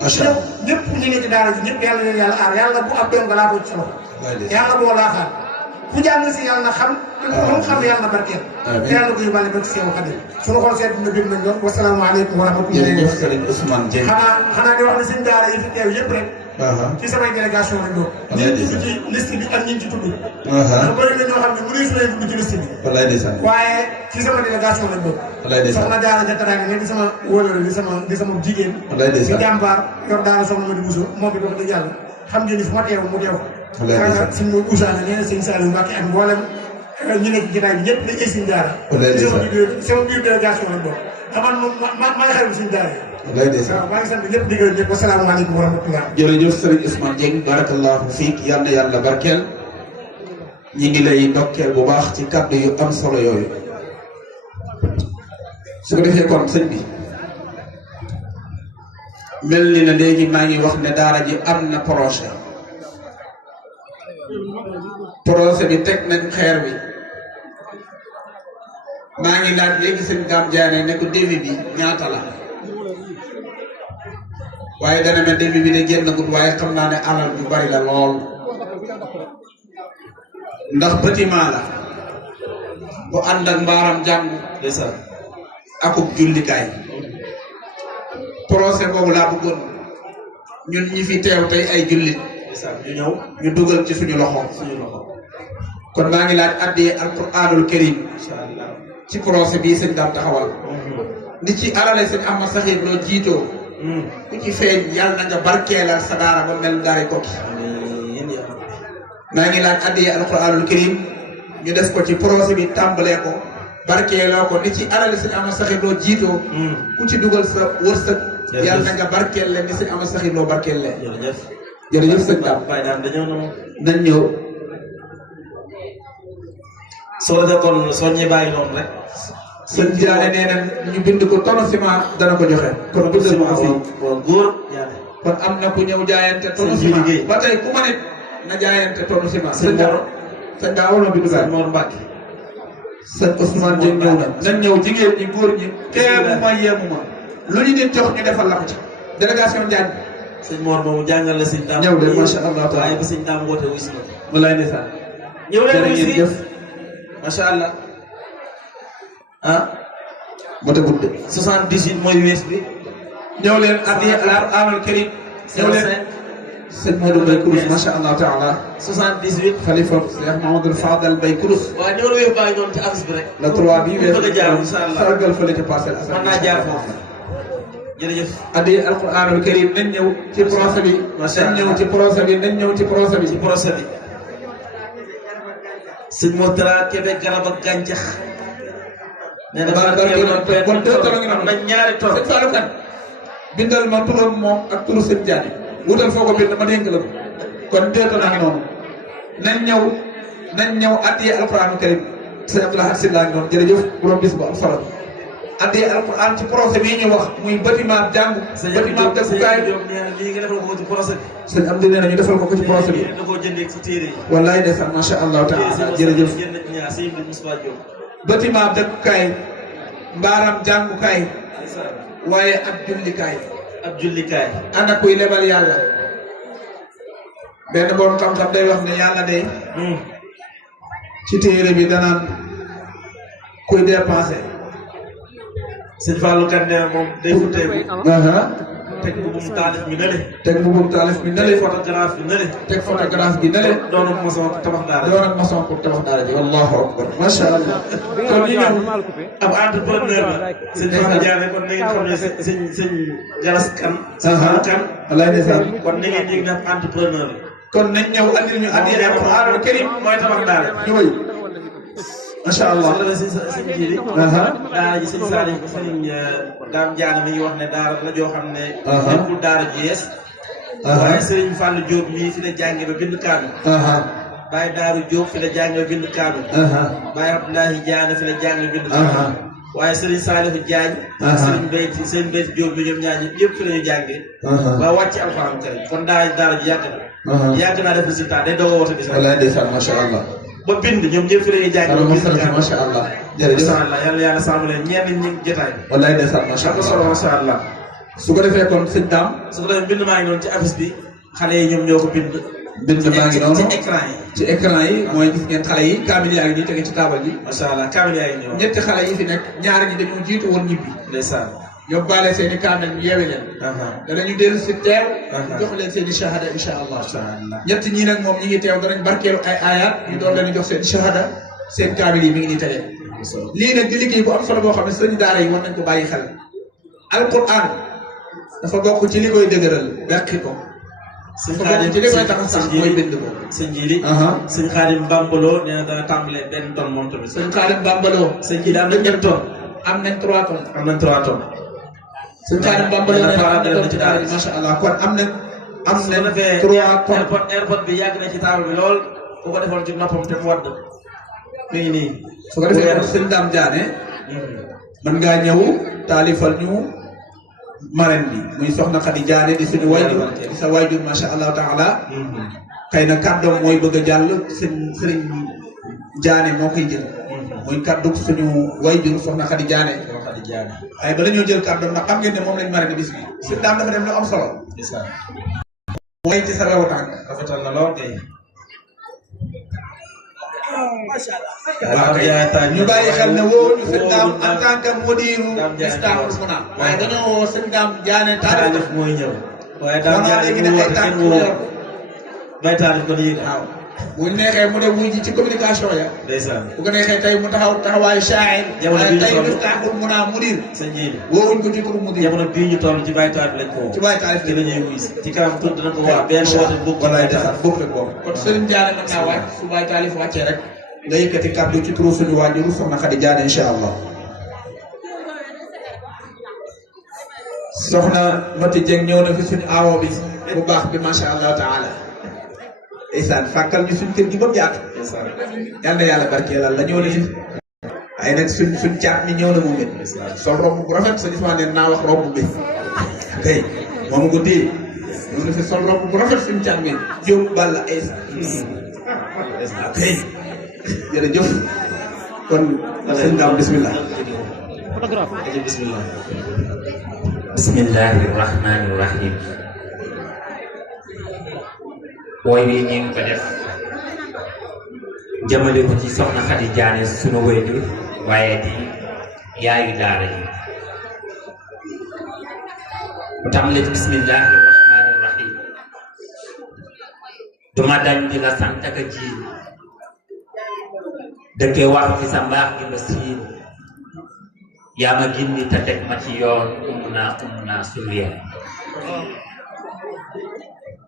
macha allah ñëpp ñu ngi ci daara ji ñëpp yàlla leen yàlla aar yàlla bu ab doom nga laatoo ci sa loxo yàlla boo laaxaar ku jàng si yàlla na xam lu mu xam yàlla na barkeel te yàlla ko yóbbaale ba ci seen xadim suñu xol seet na bir nañ doon wasalaamaaleykum wa rahmatullahi wa Serigne Ousmane Dieng xanaa di wax ne seen daara yi fi teew yëpp rek ci samay délégation lañ doon ñi tudd ci liste bi ak ñi ci tudd ndax bëri na ñoo xam ne mënuñu su leen tudd ci liste bi waaye ci sama délégation lañ doon soxna daara jataraange ne di sama wóolóore di sama jigéen di jàmbaar yor daara soxna ma di buso moom bi wax dëgg yàlla xam ngeen ni fu ma teew mu teew xanaa suñ mo usaane nee na sëñ Saliou Mbacke ak mboolem ñu nekk ci jotaay bi ñëpp dañ ay suñ daara sama biir délégation lañ doon aman moom maay xarit suñ daara waaw maa ngi sant ñëpp di gërëm ñëpp wasalaamaaleykum wa rahmatullah jërëjëf Serigne Ousmane Dieng barakallahu fiik yal na yàlla barkeel ñi ngi lay ndokkeel bu baax ci kàddu yu am solo yooyu su ko defee kon sëñ bi mel ni na léegi maa ngi wax ne daara ji am na projet bi teg nañ xeer bi maa ngi laaj léegi sëñ Dame Diané ne ko début bi ñaata la waaye dana mel début bi de génnagut waaye xam naa ne alal bu bari la lool ndax bâtiment la bu ànd ak mbaaram jàng ndeysaan akub jullikaay projet boobu laa bëggoon ñun ñi fi teew tey ay jullit ñu ñëw ñu dugal ci suñu loxo kon maa ngi laaj addee alquranul karim ci projet bii sëñ Dame taxawal ni ci alale sëñ Ahmad Saxiir loo jiitoo ku ci feeñ yàlla na nga barkeelal sa daara ba mel daara Koki maa ngi laaj addee alquranul karim ñu des ko ci projet bi tàmbalee ko barkeeloo ko ni ci alal sëñ Ama Saxir Lo jiitoo ku ci dugal sa wërsëg yàlla na nga barkeel leen ni sëñ Ama Saxir Lo barkeel leen jërëjëf sëñ Dame Baye Dame dañoo noonu nañ ñëw soo defee kon soññee bàyyi noonu rek sëñ Diané nee na ñu bind ko tonne ciment dana ko joxe kon bindal ma ko fii góor kon am na ku ñëw jaayante tonne ciment ba tey ku ma nit na jaayante tonne ciment sëñ Dame wala bindu sëñ Mor Mbacke sëñ Ousmane Dieng ñëw na nañ ñëw jigéen ñi góor ñi teemu ma yemu ma lu ñu nit jox ñu defal la ko ci délégation Diagne sëñ Mor moomu jàngal la sëñ Dame ñëw de macha allah waaye bi sëñ Dame woote wuy si na wallaay ndeysaan ñëw leen wuy si jëf macha allah ah mota gudde 78 mooy wees bi ñëw leen addiya al karim ñëw leen sëñ Modou Mbaye Kourous macha allah taala 78 xalifa Cheikh Mamadou Fadal Mbaye Kourous waaw ñëw wéef baa ngi noonu ci affiche bi rek la 3 bi wees bëgg a jaar incha allah sargal fële ca Parcelles mën Assainies naa jaar foofu jërëjëf addiya alquranul karim nañ ñëw ci procès bi nañ ñëw ci procès bi nañ ñëw ci procès bi ci procès bi sëñ Moutara Kébé garab ak gàncax nee na ba kon deux tonnes ngi noonu nañ ñaari tonnes sëñ Fallou Kane bindal ma turam moom ak turu sëñ Diané wutal foo ko bind ma dénk la ko kon deux tonnes ngi noonu nañ ñëw addiya alquranul karim sëñ Abdoulaye Sylla ngi noonu jërëjëf borom bis bu am solo addiya alquran ci procès bii ñu wax muy bâtiment jàng bâtiment dëkkukaay lii nga defal ko ci procès bi sëñ am di nee na ñu defal ko ci procès bi da koo jëndee ci téere yi wallaay ndeysaan macha allahu taala jërëjëf jënd ci ñaar sëñ bi Moussa Diop bâtiment dëkkukaay mbaaram jàngukaay waaye ab jullikaay ab jullikaay ana kuy lebal yàlla benn borom xam-xam day wax ne yàlla day ci téere bi danaan kuy dépensé sëñ Fallou Kane nee na moom day futteeku teg mbubum taalif mi nële teg mbubum taalif mi nële photographe bi nële teg photographe bi nële doon ak maçon tabax daara doon ak maçon pour tabax daara ji wallahu akbar macha allah kon ñu ñëw ab entrepreneur la sëñ Fallou Diané kon ni ngeen xam ne sëñ Galas Kane sëñ Fallou Kane wallaay ndeysaan kon ni ngeen yëg ne ab entrepreneur la kon nañ ñëw andil ñu addiya alquranul karim mooy tabax daara ñu wëy macha allah sëñ Jili daara ji sëñ Saliou sëñ Dame Diané mi ngi wax ne daara la joo xam ne nekkul daara ji yees waaye sëriñ Fallou Diop mii fi la jànge ba bind kaamil Baye Daaru Diop fi la jànge ba bind kaamil Baye Abdoulahi Diané fi la jànge ba bind kaamil waaye sëriñ Saliou Diagne ak sëriñ Beyti Diop bi ñoom ñaar ñëpp fi la ñu jànge ba wàcc alxuraan karim kon daara ji yàgg na yàgg naa def résultat day doog a woote bis wallaay ndeysaan macha allah ba bind ñoom ñëpp fi la ñuy jànge macha allah jërëjëf macha allah yàlla sàmm leen ñenn ñi jotaay wallaay ndeysaan macha allah solo macha allah su ko defee kon sëñ Dame su ko defee bind maa ngi noonu ci affiche bi xale yi ñoom ñoo ko bind maa ngi noonu ci écran yi ci écran yi mooy gis ngeen xale yi kaamil yaa ngi nii tege ci taabal ji macha allah kaamil yaa ngi ñëw ñetti xale yi fi nekk ñaari ñi dañoo jiitu woon ñibbi ndeysaan yóbbaale seen i kaamil ñu yeewe leen danañu dellu si teew jox leen seen i shahada insha allah ñett ñii nag moom ñi ngi teew danañ barkeelu ay ayat ñu doon leen jox seen shahada seen kaamil yi mi ngi nii tege lii nag di liggéey bu am solo boo xam ne sëñ daara yi war nañ ko bàyyi xel alquran dafa bokk ci li koy dëgëral beqi ko dafa bokk ci li koy tax a sax mooy bind ko sëñ Jili sëñ Xaadim Bambaloo nee na dana tàmbalee benn tonne moom tamit sëñ Xaadim Bambaloo sëñ Jili am nañ ñetti tonne am nañ 3 tonnes am nañ 3 tonnes sëñ Xaadim Bambaloo nee na am nañ ci daara macha allah kon am nañ 3 tonnes airport bi yàgg na ci taabal bi lool ku ko defoon ci noppam te mu wadd mi ngi nii su ko defee kon sëñ Dame Diané mën ngaa ñëw taalifal ñu marraine bi muy soxna Khady Diané di suñu wayjur di sa wayjur macha allah taala xëy na kàddoom mooy bëgg a jàll sëriñ Diané moo koy jël muy kàddu suñu wayjur soxna Khady Diané waaye bala ñoo jël kàddoom ndax xam ngeen ne moom lañ marraine bis bi sëñ Dame dafa dem lu am solo mooy ci sa rewu tànk rafetal na lool kay waaw kay ñu bàyyi xel ne woo ñu sëñ Dame en tant que mudiru Miftahul Muna waaye dañoo woo sëñ Dame Diané taalif mooy ñëw waaye Dame Diané léegi ne ay tànk bay taalif ko nii waaw bu neexee mu dem wuy ji ci communication ya ndeysaan bu ko neexee tey mu taxawaayu shaa'ir waaye tey Miftahul Muna mudir sa njiit woowuñ ko ci turu mudir jamono bii ñu toll ci bay taalif lañ ko woo ci bay taalif ci la ñuy wuy ci kanam tudd dina ko waa benn woote bokk walaay ndeysaan bokk rek boobu kon sëriñ Diané mën naa wàcc su bay taalif wàccee rek nga yëkkati kàddu ci turu suñu waajur soxna Khady Diané incha allah. soxna Mati Dieng ñëw na fi suñu aawo bi bu baax bi macha allah taala. ndeysaan fàkkal ñu suñu kër gi ba mu yaatu. yal na yàlla barkeelal la ñëw na fi. ay nag suñ caat mi ñëw na moom it. sol romb bu rafet sa gis ne naa wax romb bi. tey moom ko téye ñëw na fi sol romb bu rafet suñ caat mi Diop Balla Aïssa. tey jërëjëf kon sëñ Dame bismillah. bismillah. bismillahi rahmani rahim. wooy wi ñu ngi ko def jëmale ko ci soxna Khady Diané sunu waajur waaye di yaayu daara yi mu tàmbale ci bismillahi rahmani rahim. duma dañ di la sant ak ji dëkkee wax fi sa mbaax gi la siin yaa ma gindi te teg ma ci yoon naa suliyee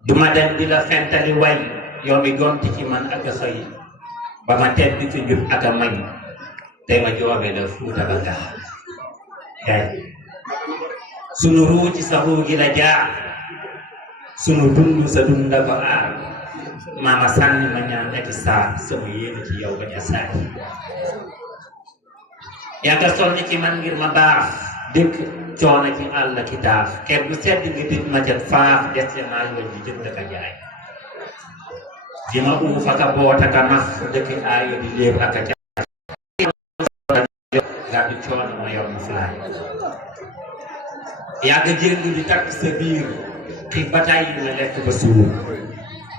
duma dem di la fentali way yow mi gonti ci man ak a xëy ba ma tedd ci njub ak a mañ tey ma joobe la fuuta ba gaa sunu ruu ci sa ruu gi la jaar sunu dund sa dunda ko aar maama sànni ma ñaan ak saa sama yéene ci yow bañ a saay yaa nga sonn ci man ngir ma baax dëkk coono ci àll ki daaf ker bu sedd ngi dij ma jot faax des ci maa yoon ji jënd ka jaay di ma uuf aka boot aka nax dëkk aayo di léeb aka jaay gàddu coono ma yor ma fulaay yaa nga jënd di takk sa biir xiif ba tàyyi ma lekk ba suur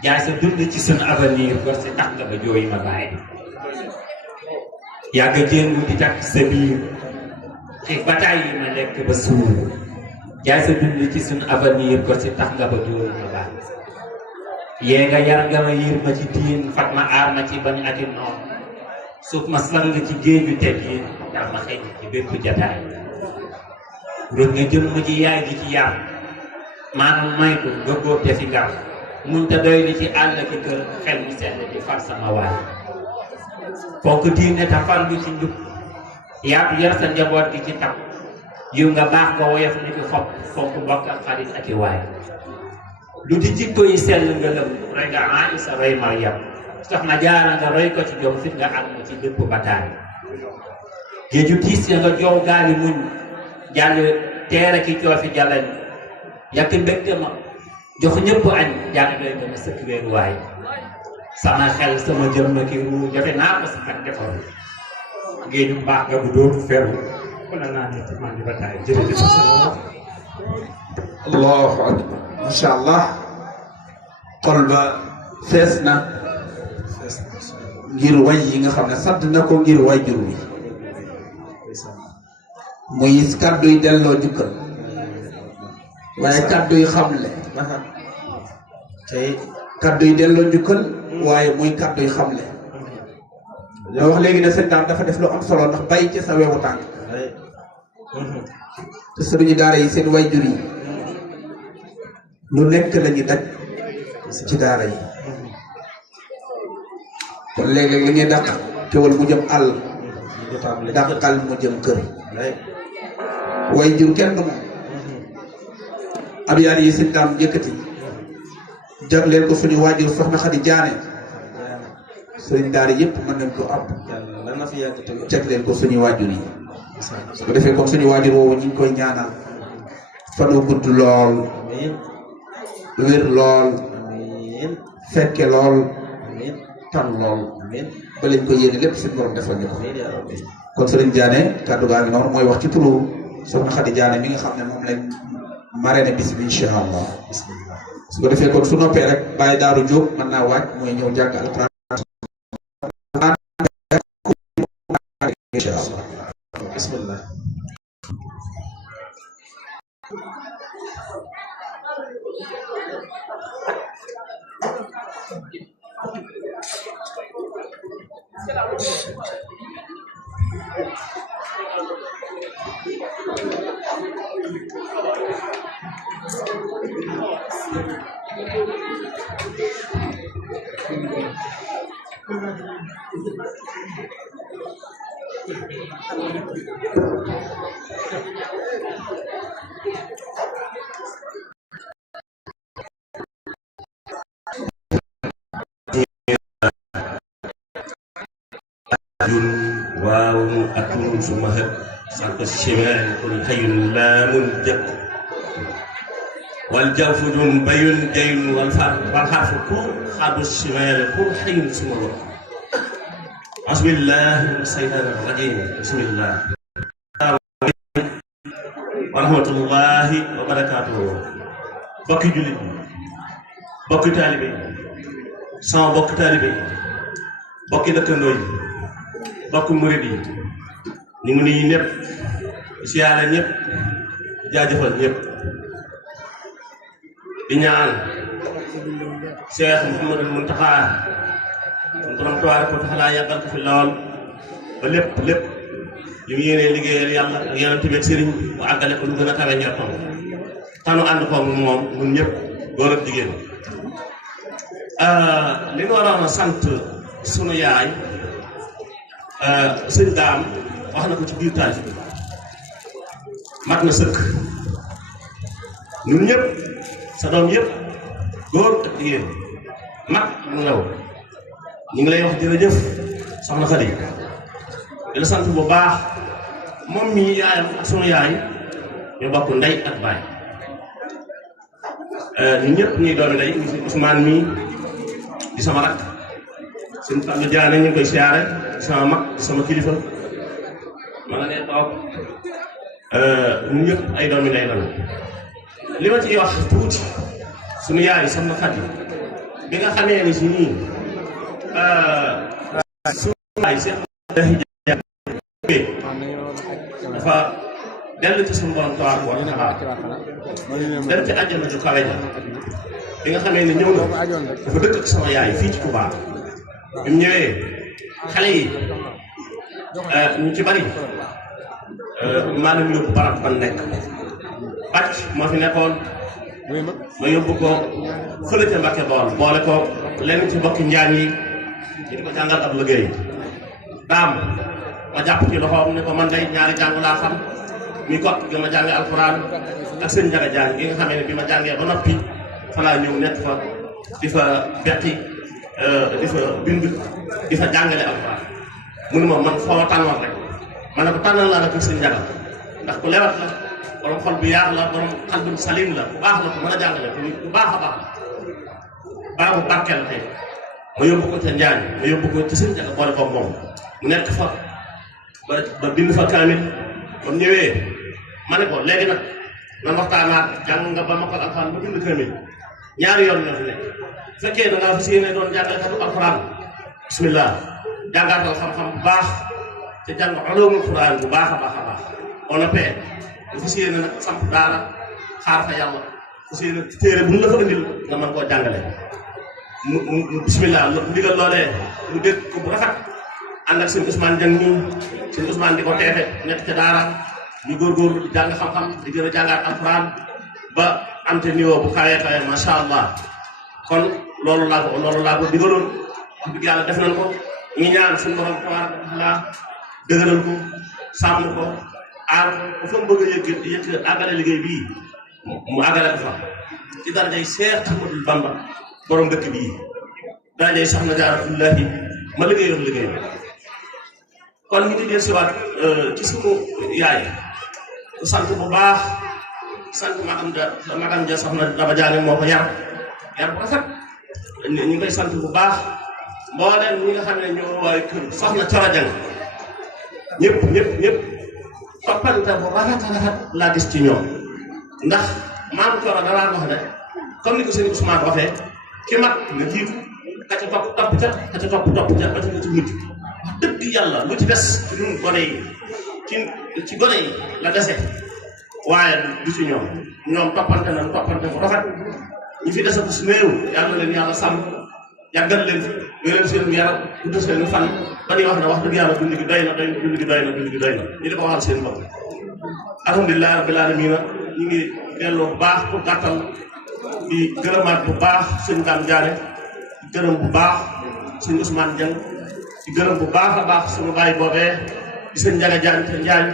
jaay sa dund ci sun avenir gor si tax nga ba jooyi ma bàyyi yaa nga jënd di takk sa biir xiif ba tàyyi ma lekk ba suur jaay sa dund ci sun avenir gor si tax nga ba jooyi ma bàyyi yee nga yar nga ma yiir ma ci diin fat ma aar ma ci bañ ati noon suuf ma sang ci géeju teg yi ndax ma xëy ci bépp jataay rot nga jëm ma ci yaay ji ci yar maanaam maytu nga góob te fi gar mun te doy li ci àll ki kër xel mu sell di far sama waay fonk diine te farlu ci njub yaatu yar sa njaboot gi ci tab yiw nga baax ko woyof ni ki xob fonk mbokk ak xarit ak i waay lu di jikko yi sell nga lëm roy nga Aïssa roy Maryam soxna Jaara nga roy ko ci jom fit nga am ci bépp bataay géeju tiis ya nga joow gaali muñ jàll teere ki coofi jalañ yàq mbégte ma jox ñëpp añ jàng doy nga ma sëkk weeru waay sama xel sama jëm na ki ruu jafe naa ko sax ak defar géeju baax nga bu dootu feru wala naa ne man di bataay jërëjëf allahu akbar macha allah xol ba fees na ngir way yi nga xam ne sant na ko ngir way jur wi muy kàddu yi delloo jukkal waaye kàddu yi xamle tey kàddu yi delloo jukkal waaye muy kàddu yi xamle loo wax léegi ne sëñ Dame dafa def lu am solo ndax bàyyi ci sa wewu tànk te sëriñu daara yi seen way jur yi lu nekk lañu daj ci daara yi kon léeg-léeg li ñuy dàq teewal mu jëm àll dàqal mu jëm kër way jur kenn du moom ab yaar yi sëñ Dame yëkkati jagleel ko suñu waajur soxna Khady Diané sëriñ daara yëpp mën nañ ko am jagleel ko suñu waajur yi su ko defee comme suñu waajur woowu ñu ngi koy ñaanal fanu gudd lool wér lool fekke lool tan lool ba lañ ko yéene lépp suñu borom defal ñu ko kon sëriñ Diané kàddu gaa ngi noonu mooy wax ci turu soxna Khady Diané mi nga xam ne moom lañ marraine bis bi incha allah su ko defee kon su noppee rek Baye Daaru Diop mën naa waaj mooy ñëw jàng alquran incha allah bismillah waaw atum suma xët sant chimel kun xayun laamun jëkk wal jawfu dun bayun jayun wal xarfu pour xadu chimel pour xayun suma bopp asbillahi min saytaan rajim bismillah wa rahmatullahi wa barakatuhu bokki jullit bokki taalibe sama bokki taalibe bokki dëkkandoo yi bokk murid yi ñu ngi nuyu ñëpp siyaare ñëpp jaajëfal ñëpp di ñaan Cheikh Mouhamadul Mountakha suñu borom tabaaraka wa taala yàggal ko fi lool ba lépp li mu yéenee liggéeyal yàlla ak yonent bi ak sëriñ mu àggale ko lu gën a kawe njortam tanu ànd ko moom ñun ñëpp góor ak jigéen li nga waroon a sant sunu yaay sëñ daam wax na ko ci biir taal mat na sëkk ñun ñëpp sa doom yëpp góor ak jigéen mag mu ndaw ñu ngi lay wax jërëjëf soxna Xadi di la sant bu baax moom mii yaayam ak sunu yaay ñu bokk ndey ak baay ñun ñëpp ñuy doomi ndey Ousmane mii di sama rakk suñu Fallou Diané ñu ngi koy siyaare sama mag sama kilifa ma nga nee toog ñun ñëpp ay doomi ndey lañu li ma ciy wax tuuti suñu yaay soxna Xadi bi nga xamee ni si nii suñu yaay seen dafa dellu ci suñu borom tabaaraka wa taala dem ci àjjana ju kawe ja bi nga xamee ne ñëw na dafa dëkk ak sama yaay fii ci Touba bi mu ñëwee xale yi ñu ci bari maanaam yóbbu barab ban nekk bàcc moo fi nekkoon ma yóbbu ko fële ca Mbàkke Bawol boole ko lenn ci bokki njaañ yi di ko jàngal ab liggéey daam ma jàpp ci loxoom ne ko man day ñaari jàng laa xam mi kot gi ma jàngee alxuraan ak sëñ Njaga Jaañ gi nga xamee ne bi ma jàngee ba noppi fa laa ñëw nekk fa di fa beqi di fa bind di fa jàngale alxuraan mu ne ma man foo tànnoon rek ma ne ko tànnal laa nag sëñ Njaga ndax ku lewat la borom xol bu yaar la borom xalbun salim la bu baax la ku mën a jàngale bu baax a baax la baaxu barkeel tey ma yóbbu ko ca Njaañ ma yóbbu ko ci sëñ Njaga boole ko moom mu nekk fa ba bind fa kaamil ba mu ñëwee ma ne ko léegi nag nan waxtaanaat jàng nga ba ma ko alxuraan ba bind kaamil ñaari yoon ñoo fi nekk fekkee da ngaa fas yéene doon jàngalkatu alxuraan bismillah jàngaatal xam-xam bu baax te jàng ulumul Quraan bu baax a baax a baax on a paix bu fas yéene nag samp daara xaar fa yàlla fas yéene téere bu ñu la fa indil nga mën koo jàngale mu bismillah ndigal loolee mu dégg ko bu rafet ànd ak sëñ Ousmane Dieng nii sëñ Ousmane di ko teefe nekk ca daara ñu góorgóorlu di jàng xam-xam di gën a jàngaat alxuraan ba am te niveau bu kawee kawee macha allah kon loolu laa ko digaloon wax dëgg yàlla def nañ ko ñu ñaan suñu borom tabaaraka wa taala dëgëral ko sàmm ko aar ko fa mu bëgg a yëg àggale liggéey bii mu àggale ko fa ci darajay Seex Ahmadul Bamba borom dëkk bii darajay Soxna Jaaratullaahi ma liggéeyoon liggéey kon ñu ngi dellusiwaat ci sunu yaay sant bu baax sant magam ja soxna Daba Diané moo ko yar bu rafet ñu ngi koy sant bu baax mbooleem ñi nga xam ne ñoo waaye kër soxna Coro Jang ñëpp toppante bu rafet laa gis ci ñoom ndax maam Coro danaa wax ne comme ni ko sëñ Ousmane waxee ki mag nga jiitu ka ca topp ca ka ca topp ca ba ci mujj wax dëgg yàlla lu ci des ci ñun gone yi ci gone yi la dese waaye du ci ñoom toppante bu rafet ñi fi desatu si néew yàlla leen yàlla sàmm yàggal leen wéral seen yaram guddal seen fan ba ñuy wax ne wax dëgg yàlla dund gi doy na ñu di ko waxal seen bopp alhamdulilah rabbil alamin ñu ngi delloo bu baax pour gàttal di gërëmaat bu baax sëñ Dame Diané gërëm bu baax sëñ Ousmane Dieng di gërëm bu baax a baax suñu baay boobee di sëñ Njaga Jaañ te Njaañ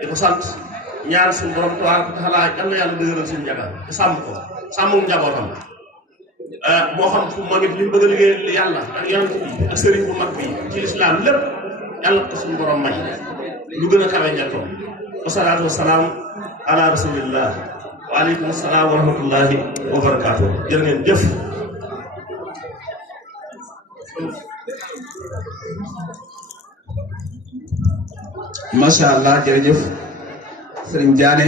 di ko sant ñaan suñu borom tabaaraka wa taala yal na yàlla dëgëral sëñ Njaga te sàmm ko sàmmum njabootam moo xam fu moom it li bëgg a liggéey yàlla ak yonent bi ak sëriñ bu mag bi ci lislaam lépp yàlla ko suñu borom may lu gën a kawe njattoom wasalaatu wasalaam ala rasulillah wa aleykum salaam wa rahmatullahi wa barakaatu jërë ngeen jëf macha allah jërëjëf sëriñ Diané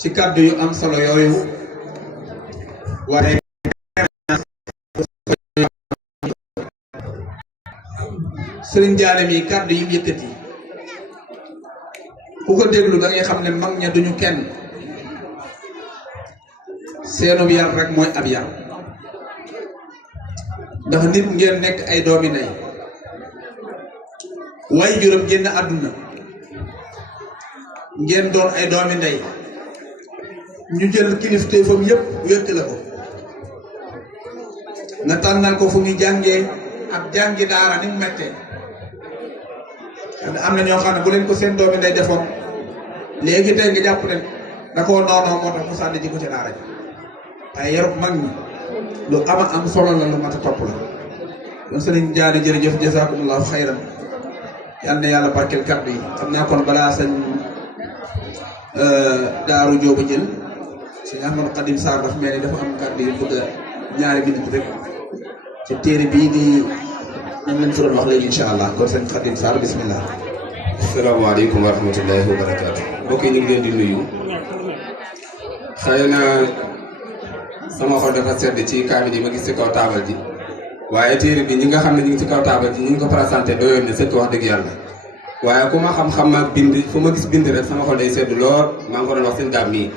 ci kàddu yu am solo yooyu waaye sëriñ Diané mi kàddu yi yëkkati ku ko déglu da ngay xam ne mag ña duñu kenn seenub yar rek mooy ab yar ndax nit ngeen nekk ay doomi ndey way juróom génn àdduna ngeen doon ay doomi ndey ñu jël kilifteefam yépp wékk la ko nga tànnal ko fu muy jàngee ak jàngi daara ni mu mettee am na ñoo xam ne bu leen ko seen doomi ndey defoon léegi tey nga jàpp ne da koo noonoo moo tax mu sànni ji ko ci daara ji waaye yarub mag ñi lu ama am solo la lu mat a topp la kon sëriñ Diané jërëjëf jazakumullahu xayran yal na yàlla barkeel kàddu yi xam naa kon balaa sañ daaru jóoba jël sëñ Ahmadou Khadim Sarr dafa mel ni dafa am kàddu yi bëgg ñaari minute rek ci téere bii di ñu leen fi doon wax léegi incha allah kon sëñ Khadim Sarr bismillah. asalaamaaleykum wa rahmatullahi wa barakaatu. mbokk yi ñu ngi leen di nuyu. xëy na sama xol dafa sedd ci kaamil yi ma gis ci kaw taabal ji. waaye téere bi ñi nga xam ne ñu ngi ci kaw taabal ji ñu ngi ko présenté doyoon ne sëkk wax dëgg yàlla. waaye ku ma xam-xam ak bind fu ma gis bind rek sama xol day sedd lool maa ngi ko doon wax seen daam mii.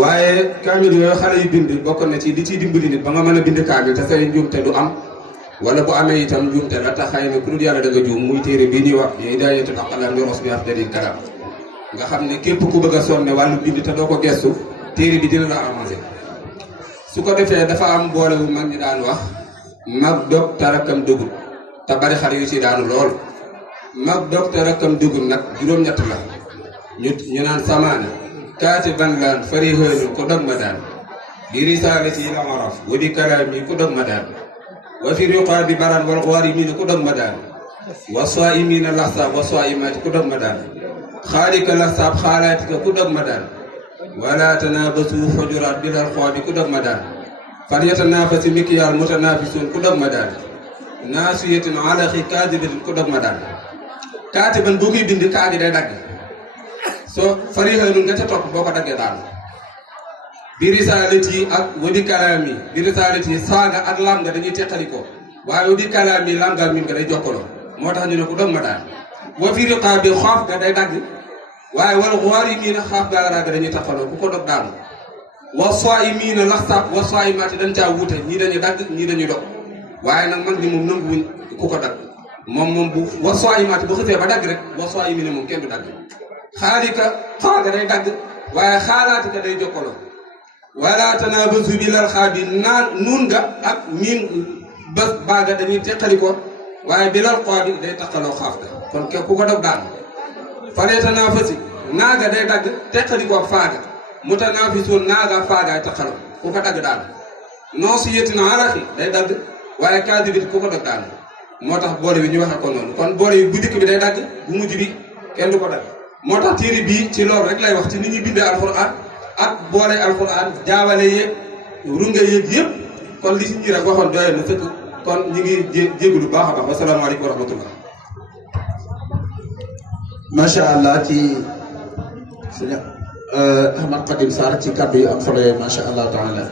waaye kaamil yooyu xale yu bind bokk na ci li ciy dimbali nit ba nga mën a bind kaamil te say njuumte du am. wala bu amee itam njuumte la tax xëy na ku dul yàlla da nga juum muy téere bii ñuy wax yooyu daayeetul aqlaam bi rosbi afdalil kalaam nga xam ne képp ku bëgg a sonne wàllu bind te doo ko gestu téere bi dina la avancé su ko defee dafa am boole bu mag ñi daan wax mag dog te rakkam dugub te bari xale yu ci daanu lool mag dog te rakkam dugub nag juróom-ñett la ñu naan samaana kaati ban laan fari hëynul ko dog ma daan bi risaalati la araf wa bi kalaam yi ko dog ma daan wa fi riqaabi baran wal ghaarimiina ku dog ma daan wa saa'imiina laxsaab wa saa'imaati ku dog ma daan xaalika laxsaab xaalaatika ku dog ma daan wala tanaabasu xujuraat bilal xoobi ku dog ma daan fal yatanaafasi mikyaal mutanaafisuun ku dog ma daan naasiyatin alaxi kaadibatin ku dog ma daan kaatiban boo koy bind kaa gi day dagg soo fariixaanul nga ca topp boo ko daggee daan bi risaalati ak wadi kalaami bi risaalati saaga ak lam nga dañuy teqalikoo waaye wadi kalaami lam nga min nga day jokkaloo moo tax ñu ne ko dog ma daan wa fi riqaabi xoof nga day dagg waaye wala ghaarimiina xaaf ga raaga dañuy taqaloo ku ko dog daanu wa saa'imiina laxsaab wa saa'imaati dañ caa wuute ñii dañuy dagg ñii dañuy dog waaye nag mag ñi moom nanguwuñ ku ko dagg moom bu wa saa'imaati bu xësee ba dagg rek wa saa'imiina moom kenn du dagg xaalika xaaga day dagg waaye xaalaatika day jokkaloo wala tanaabazu bilal xaabi naan nuun nga ak miin bés baaga dañuy teqalikoo waaye bilal xaabi day taqaloo xaaf ga kon ku ko dog daan falee tanaafasi naaga day dagg teqalikoo faaga mutanaafisuun naaga faagaay taqaloo ku ko dagg daan naasiyatin alaxi day dagg waaye kaadibit ku ko dog daan moo tax boole bi ñu waxe ko noonu kon boole bi bu dikk bi day dagg bu mujj bi kenn du ko dagg moo tax téere bii ci loolu rek lay wax ci nit ñi bindee alxuraan ak boole alxuraan jaawale yeeg runge yeeg yëpp kon li si ñi rek waxoon doyoon na sëkk kon ñu ngi jégalu baax a baax wasalaamaaleykum wa rahmatullah. macha allah ci sëñ Ahmad Khadim Sarr ci kàddu yu am solo yooyu macha allah taala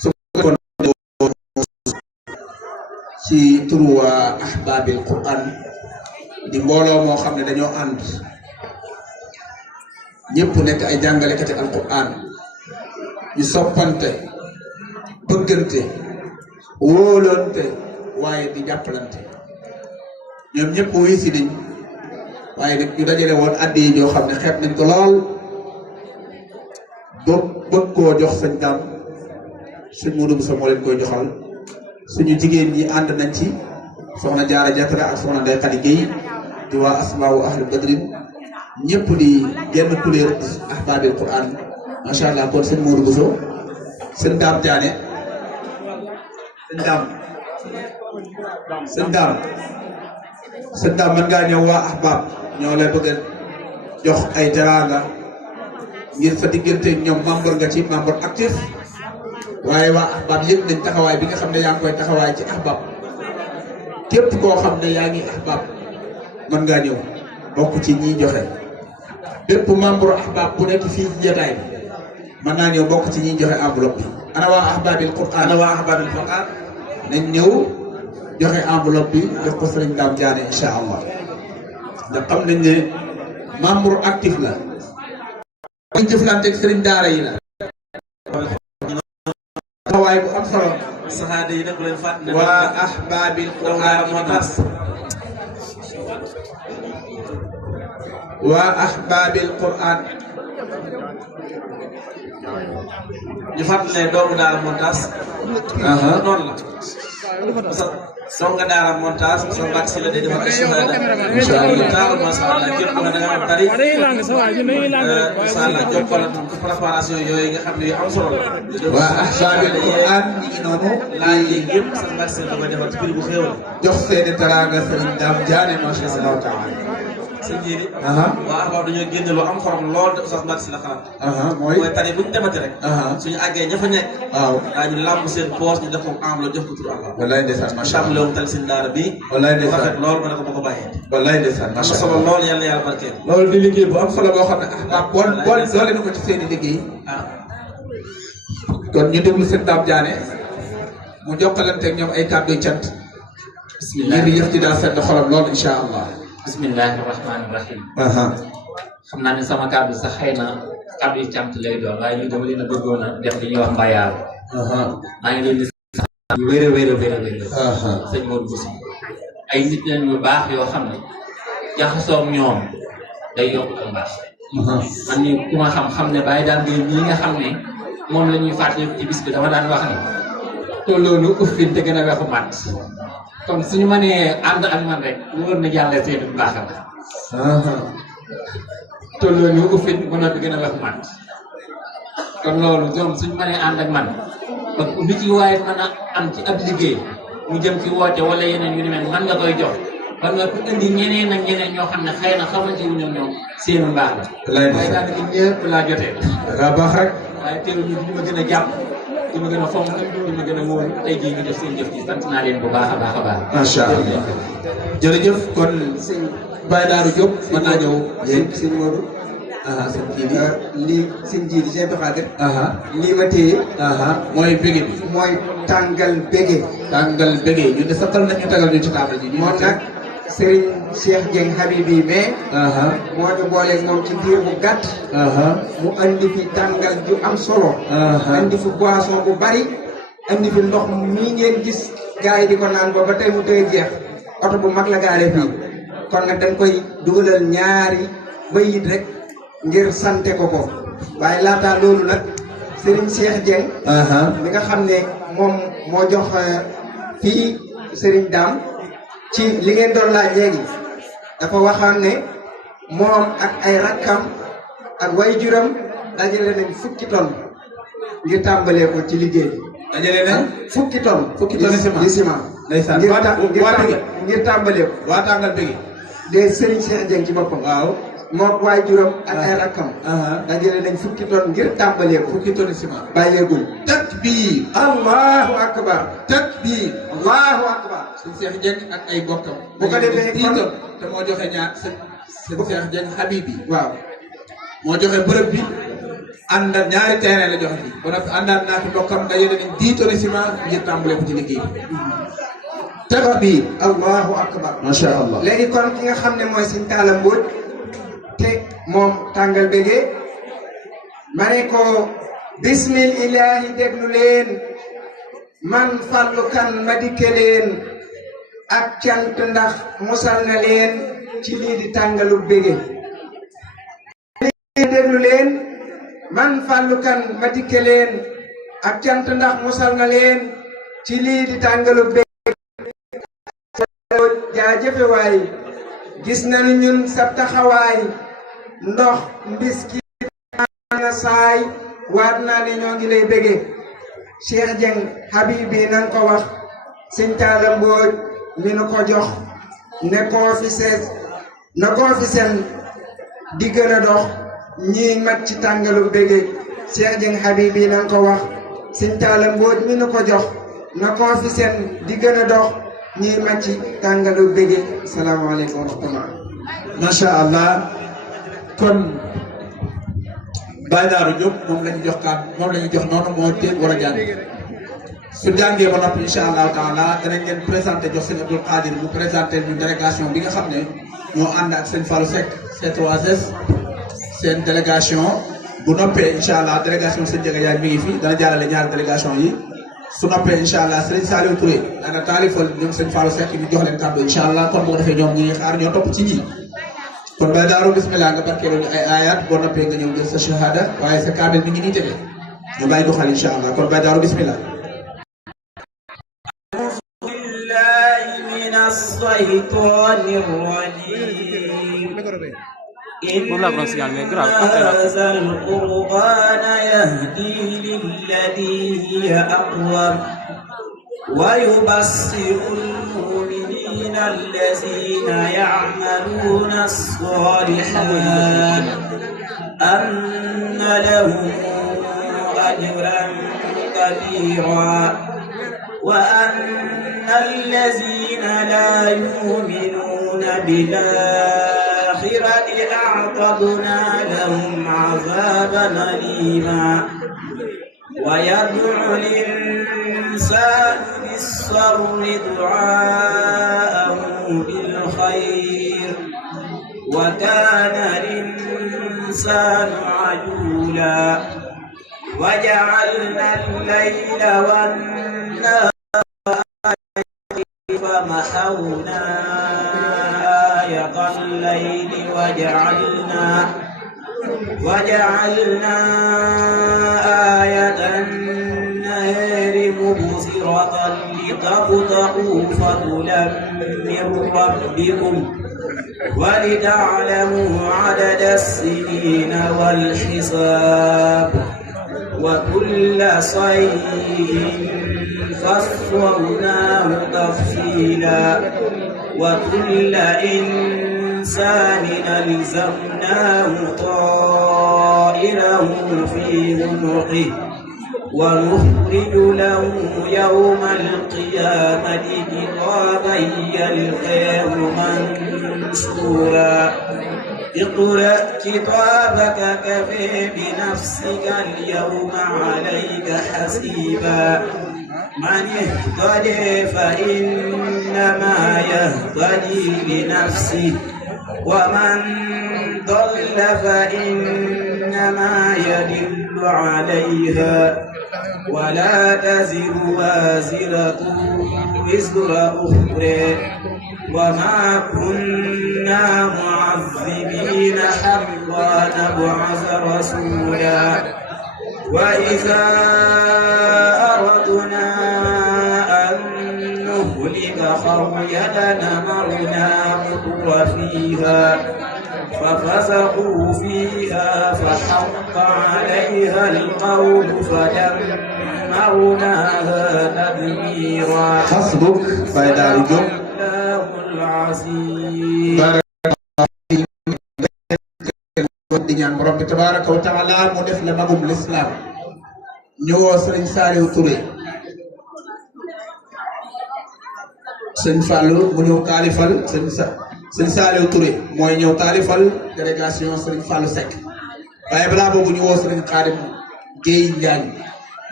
su ko ci turu waa ahbaabil Qur'an di mbooloo moo xam ne dañoo ànd ñëpp nekk ay jàngalekati alquran ñu soppante bëggante wóolante waaye di jàppalante ñoom ñëpp wuy si nañ waaye nag ñu dajale woon addi yi ñoo xam ne xeeb nañ ko lool bëgg koo jox sëñ Dame sëñ Modou Bousso moo leen koy joxal suñu jigéen ñi ànd nañ ci soxna Jaara Jatra ak soxna Ndey Xadi Géey di waa asmaawu ahlu badrin ñëpp di genn couleur ahbaabil Qur'an macha allah. kon sëñ Modou Bousso sëñ Dame Diané sëñ Dame mën ngaa ñëw waa ahbaab ñoo lay bëgg a jox ay teraanga ngir sa diggante ñoom membre nga ci membre actif waaye waa ahbaab yëpp nañ taxawaay bi nga xam ne yaa ngi koy taxawaay ci ahbaab képp koo xam ne yaa ngi ahbaab mën ngaa ñëw bokk ci ñiy joxe bépp membre ahbaab bu nekk fii ci jotaay bi mën naa ñëw bokk ci ñiy joxe enveloppe bi. ana waa ahbaabil Qur'an nañ ñëw joxe enveloppe bi jox ko sëriñ Dame Diané incha allah ndax xam nañ ne membre actif la. ñu jëflanteeg sëriñ daara yi la. waaye bu am solo. saxaade yi nag bu leen fàttali. waa ahbaabil Qur'an moo tax. waa ahbaabil Qur'an. ñu fàttali ne doomu daara montage. noonu la. songa daara montage so mbak si la day defal ay shahada inshallah masha Allah képp ku ne da nga am tari insha Allah jokkal préparation yooyu nga xam ne yu am solo la. waa ahbaabil Qur'an ñi ngi noonu. laaj yi yëpp sa mbak si la koy defal ci prix bu xéewal. jox seeni teraanga sëriñ Dame Diané masha Allah taala. sëñ Jéeri. waa ahbaab dañoo génne lu am xorom lool de Oustaz Mbacke Sylla xalaat. mooy tari bu ñu demati rek. suñu àggee ña fa nekk. waaw daañu làmb seen poos ñu def ko enveloppe jox ko tur Allah. wallaay ndeysaan macha Allah tàmbale woon tali seen daara bi. wallaay ndeysaan rafet lool ma ne ko ma ko bàyyee. wallaay ndeysaan macha Allah solo lool yàlla yàlla barkeel. loolu di liggéey bu am solo boo xam ne ahbaab boole na ko ci seen i liggéey. kon ñu déglu seen Dame Diané mu jokkalanteeg ñoom ay kàddu yu cant. bismillah ngir yëf ci daal sedd xolam lool incha allah. bismillahi rahmaani rahim. xam naa ne sama kàddu sax xëy na kàddu yi cant lay doon waaye ñu dama leen a bëggoon a def li ñuy wax mbayaar. maa ngi leen di sant wér a wér a wér a wér. sëñ Modou Bousso ay nit lañ yu baax yoo xam ne jaxasoo ak ñoom day yokk ak baax. man ni ku ma xam ne bàyyi daan ngay ñii nga xam ne moom la ñuy fàttali ci bis bi dama daan wax ne tolloonu uffin te gën a wexu mat. kon suñu mënee ànd ak man rek lu war na jàllee seen bu baax la. tolloo ñu uffit mën a gën a wax man kon loolu ñoom suñu mënee ànd ak man ba lu ci waaye mën a am ci ab liggéey mu jëm ci woote wala yeneen yu ni mel man nga koy jox ba nga indi ñeneen ak ñeneen ñoo xam ne xëy na xamante wu ñoom seenu mbaax la. waaye daanaka ñëpp laa jotee. daa baax rek. waaye teewul ñu di ma gën a jàpp. di ma gën a fonk di ma gën a móol tey jii ñu def seen jëf ci sant naa leen bu baax a baax a baax. macha allah jërëjëf kon sëñ Baye Darou Diop mën naa ñëw. sëñ Modou. sëñ Jili. lii sëñ Jili sëñ Baxaade. lii ma téye. mooy bége bi. mooy tàngal bége. tàngal bége ñu ne saxal nañu tagal ñu ci taabal ji. moom nag Serigne Cheikh Dieng Habibi mais. moo ñu booleeg moom ci diir bu gàtt. mu andi fi tàngal ju am solo. andi fi boisson bu bari. andi fi ndox mii ngeen gis gars yi di ko naan ba tey mu tëye jeex oto bu mag la gaare fii kon nag dañ koy dugalal ñaari bayit rek ngir sante ko ko waaye laataa loolu nag Serigne Cheikh Dieng. mi nga xam ne moom moo jox fii Serigne Dame. ci li ngeen doon laaj léegi dafa waxaan ne moom ak ay rakkam ak waajuram dajale nañ fukki tonn ngir tàmbalee ko ci liggéey bi. dajale nañ fukki tonn di ciment. ndeysaan ngir tàmbalee ko. waa tàngal bëgg. de Serigne Cheikh Dieng ci boppam. waaw moom waajuram ak ay rakkam. dajale nañ fukki tonn ngir tàmbalee ko. fukki tonn ciment. bàyyeegul. takbiir. allahu akbar. takbiir. allahu akbar. sëñ Cheikh Dieng ak ay bokkam. bu ko defee kon te moo joxe ñaar sëñ Cheikh Dieng Habibi. waaw moo joxe bërëb bi àndal ñaari terrain la joxe bi ba noppi àndal naa fi bokkam dajale nañ 10 tonnes ciment ngir tàmbale ko ci liggéey bi. takbiir. allahu akbar. macha allah. léegi kon ki nga xam ne mooy sëñ Talla Mbodj te moom tàngal bége ma ne ko bismillahi déglu leen man Fallou Kane ma dikke leen ak cant ndax musal na leen ci lii di tàngalu bége déglu leen man Fallou Kane ma dikke leen ak cant ndax musal na leen ci lii di tàngalu bég jaajëfe waay gis nañu ñun sa taxawaay ndox mbiski na saay waat naa ne ñoo ngi lay bége Cheikh Dieng Habibi nan ko wax sëñ Talla Mbodj mi nu ko jox ne koo fi seen di gën a dox ñii mat ci tàngalu bége Cheikh Dieng Habibi nan ko wax sëñ Talla Mbodj mi nu ko jox na koo fi seen di gën a dox ñii mat ci tàngalu bége salaamaaleykum wa rahmatullah macha allah kon Baye Darou Diop moom la ñu jox noonu moo teel war a jàng su jàngee ba noppi incha allahu taala danañ leen présenté jox seen Abdoul Qadir mu présenté ñu délégation bi nga xam ne ñoo ànd ak seen Fallou Seck C3S seen délégation bu noppee incha allah délégation seen Ndiaga Yaay mi ngi fi dana jàllale ñaari délégation yi su noppee incha allah Serigne Saliou Touré dana taalifal ñoom seen Fallou Seck ñu jox leen kàddu incha allah kon bu ko defee ñoom ñu ngi xaar ñoo topp ci ñi kon Baye Darou bismillah nga barkeeloo ñu ay ayat boo noppee nga ñëw jël sa shahada waaye sa kaamil mi ngi nii tege ñu bàyyi ko xel incha allah kon Baye Darou bismillah. من الشيطان الرجيم إن هذا القرآن يهدي للتي هي أقوم ويبصر المؤمنين الذين يعملون الصالحات أن لهم أجرا كبيرا وأن الذين لا يؤمنون بالآخرة أعتدنا لهم عذابا أليما ويدعو الإنسان بالشر دعاءه بالخير وكان الإنسان عجولا وجعلنا الليل والنهار فمحونا آية الليل وجعلنا آية النهار مبصرة لتبتغوا فضلا من ربكم ولتعلموا عدد السنين والحساب وكل شيء فصلناه تفصيلا وكل إنسان ألزمناه طائره في عنقه ونخرج له يوم القيامة كتابا يلقاه منشورا اقرأ كتابك كفى بنفسك اليوم عليك حسيبا من اهتدى فإنما يهتدي لنفسه ومن ضل فإنما يدل عليها ولا تزر وازرة وزر أخرى وما كنا معذبين حتى نبعث رسولا وإذا أردنا أن نهلك قرية أمرنا متر فيها ففسقوا فيها فحق عليها القول فدمرناها تدميرا حسبك Baye Darou Diop di ñaan borom bi tabaraka wa taala mu def la magum l'islam ñëwoo Serigne Saliou Touré Serigne Fallou mu ñëw taalifal Serigne Saliou Touré mooy ñëw taalifal délégation Serigne Fallou Seck waaye balaa boobu ñu woo Serigne Khadim Gueye Njaañ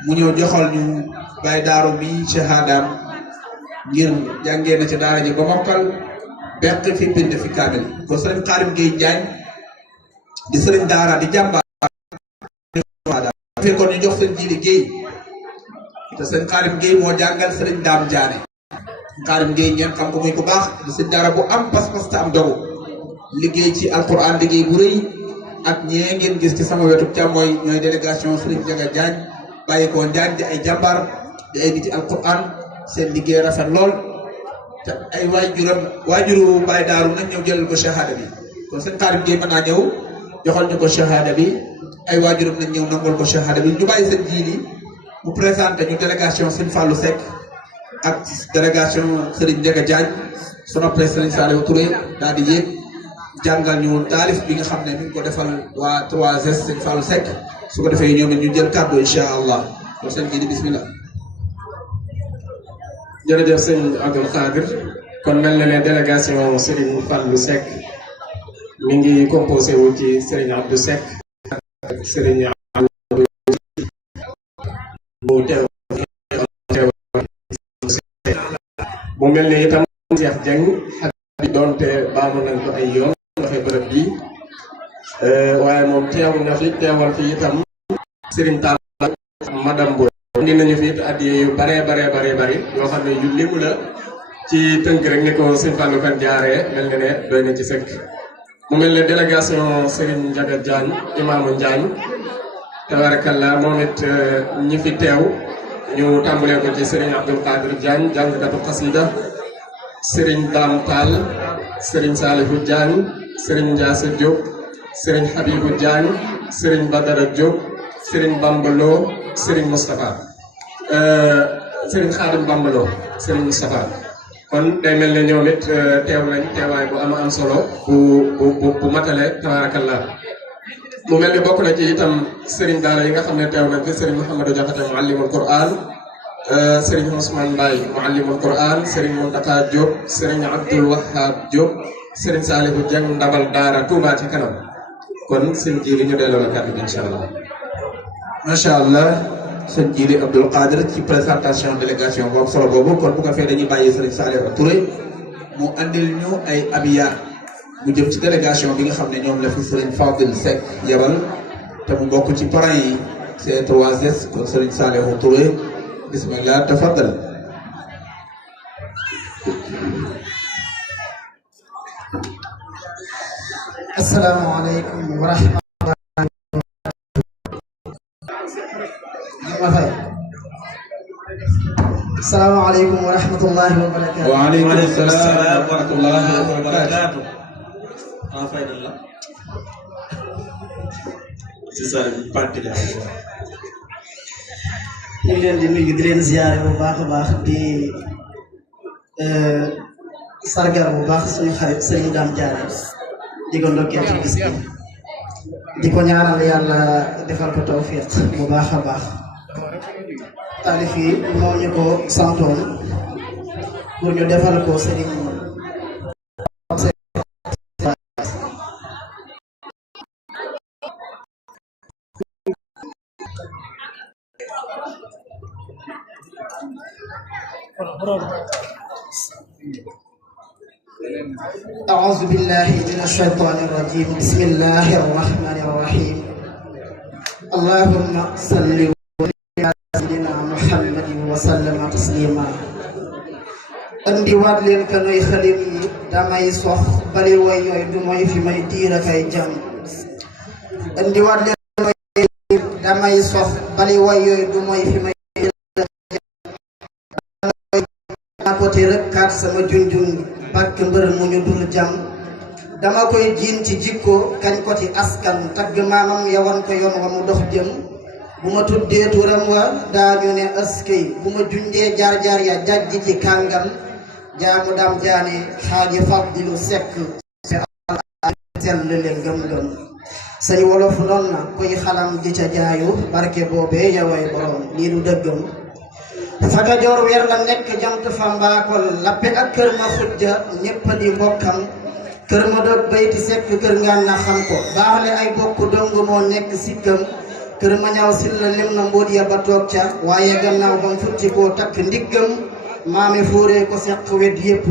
mu ñëw joxal ñu Baye Darou bi shahadam ngir jàngee na ci daara ji ba mokkal beq fi bind fi kaamil ko Serigne Khadim Gueye Njaañ di Serigne daara di jàmbaar fekkoon ñu jox Serigne Jili Gueye te Serigne Khadim Gueye moo jàngal Serigne Dame Diané Khadim Gueye ngeen xam ko muy ku baax di Serigne daara bu am pas-pas te am dogu liggéey ci alquran liggéey bu rëy ak ñee ngeen gis ci sama wetu càmmooy ñooy délégation Serigne Ndiaga Diagne bàyyi ko Diagne di ay jàmbaar di ay nit ci alquran seen liggéey rafet lool te ay waajuru Baye Daaru nag ñëw jëlal ko shahada bi kon seen Xaadim Gueye mën naa ñëw joxal ñu ko shahada bi ay waajuram nañ ñëw nangol ko shahada bi ñu bàyyi seen jiili mu présenté ñu délégation Sëñ Fallou Seck ak délégation Serigne Ndiaga Diagne su noppee Serigne Saliou Touré daal di yéeg jàngal ñu taalif bi nga xam ne mi ngi ko defal waa 3S Sëñ Fallou Seck su ko defee ñoom it ñu jël kàddu incha allah kon seen jiili bismillah. jërëjëf sëñ Abdoul Khadir kon mel na ne délégation Serigne Fallou Seck mi ngi composé wu ci Serigne Abdou Seck ak Serigne bu teew mu mel ne itam Cheikh Dieng ak bi doonte baamu nañ ko ay yoon dafay bërëb bi waaye moom teew na fi teewal fi itam Serigne Talla madame Boy indi nañu fi it addiye yu bare yoo xam ne yu limu la ci tënk rek ni ko sëñ Fallou kan jaaree mel na ne doy na ci sëkk mu mel ne délégation Serigne Ndiaga Diagne imaamu Diagne tabarakallah moom it ñi fi teew ñu tàmbalee ko ci Serigne Abdoul Qadir Diagne jàngkatu xasida Serigne Dame Tall Serigne Salifou Diagne Serigne Ndiasse Diop Serigne Habibou Diagne Serigne Badara Diop Serigne Bambalo Serigne Moustapha Serigne Khadim Bambalo Serigne Moustapha kon day mel ne ñoom it teew nañ teewaay bu am solo bu matale tabarakallah mu mel ni bokk na ci itam Serigne daara yi nga xam ne teew nañ fi Serigne Mouhamadou Diakhaté muallimul Qur'an Serigne Ousmane Mbaye muallimul Qur'an Serigne Mountakha Diop Serigne Abdoul Wahab Diop Serigne Salihou Dieng ndabal daara Touba ci kanam kon seen ji li ñu delloo la kàddu incha allah. macha allah sëñ Jili Abdoul Qadir ci présentation délégation boobu solo boobu kon bu ko fee dañuy bàyyi Serigne Saliou Touré mu andil ñu ay abiyat mu jëm ci délégation bi nga xam ne ñoom la fi Serigne Fadil Seck yebal te mu bokk ci parrain yi C3S kon Serigne Saliou Touré bismillah tafaddal. asalaamaaleykum wa rahmatulah. asalaamaaleykum wa rahmatullahi wa barakaatu. waaleykum salaam wa rahmatullahi wa barakaatu. ñu ngi leen di nuyu di leen ziyaare bu baax a baax di sargal bu baax suñu xarit Serigne Dame Diané di ko ndokkeel ci gis bi di ko ñaanal yàlla defal ko tawfiq bu baax a baax. taalif yi moo ñu ko santoon pour ñu defal ko Serigne أعوذ بالله من الشيطان الرجيم بسم الله الرحمن الرحيم اللهم صل على سيدنا محمد وسلم تسليما andi waat leen ka noy xalim yi damay sox bari way yooyu du mooy fi may diira kay jam andi waat leen damay sox bari way yooyu du mooy fi may ko te rëkkaat sama junjun bàkk mbër mu ñu dur jam dama koy jiin ci jikko kañ ko ci askan tagg maamam yawan ko yoon wa mu dox jëm bu ma tuddee turam wa daañu ne askay bu ma junjee jaar-jaar ya jajji ci kàngam jaamu Dame Diané xaaji Fadilu Seck sell le ngëm-ngëm sañ wolof noon na koy xalam di ca jaayu barke boobee yaway borom lii du dëggam Faka Joor weer la nekk jant fa mbaakol lappe ak kër ma xujja ñépp di mbokkam kër ma doog bayti sekk kër ngaan na xam ko baaxle ay bokk dong moo nekk sikkam kër ma ñaaw silla lim na mbóot ya ba toog ca waaye gannaaw bam futti koo takk ndiggam maami fóoree ko seq wet yépp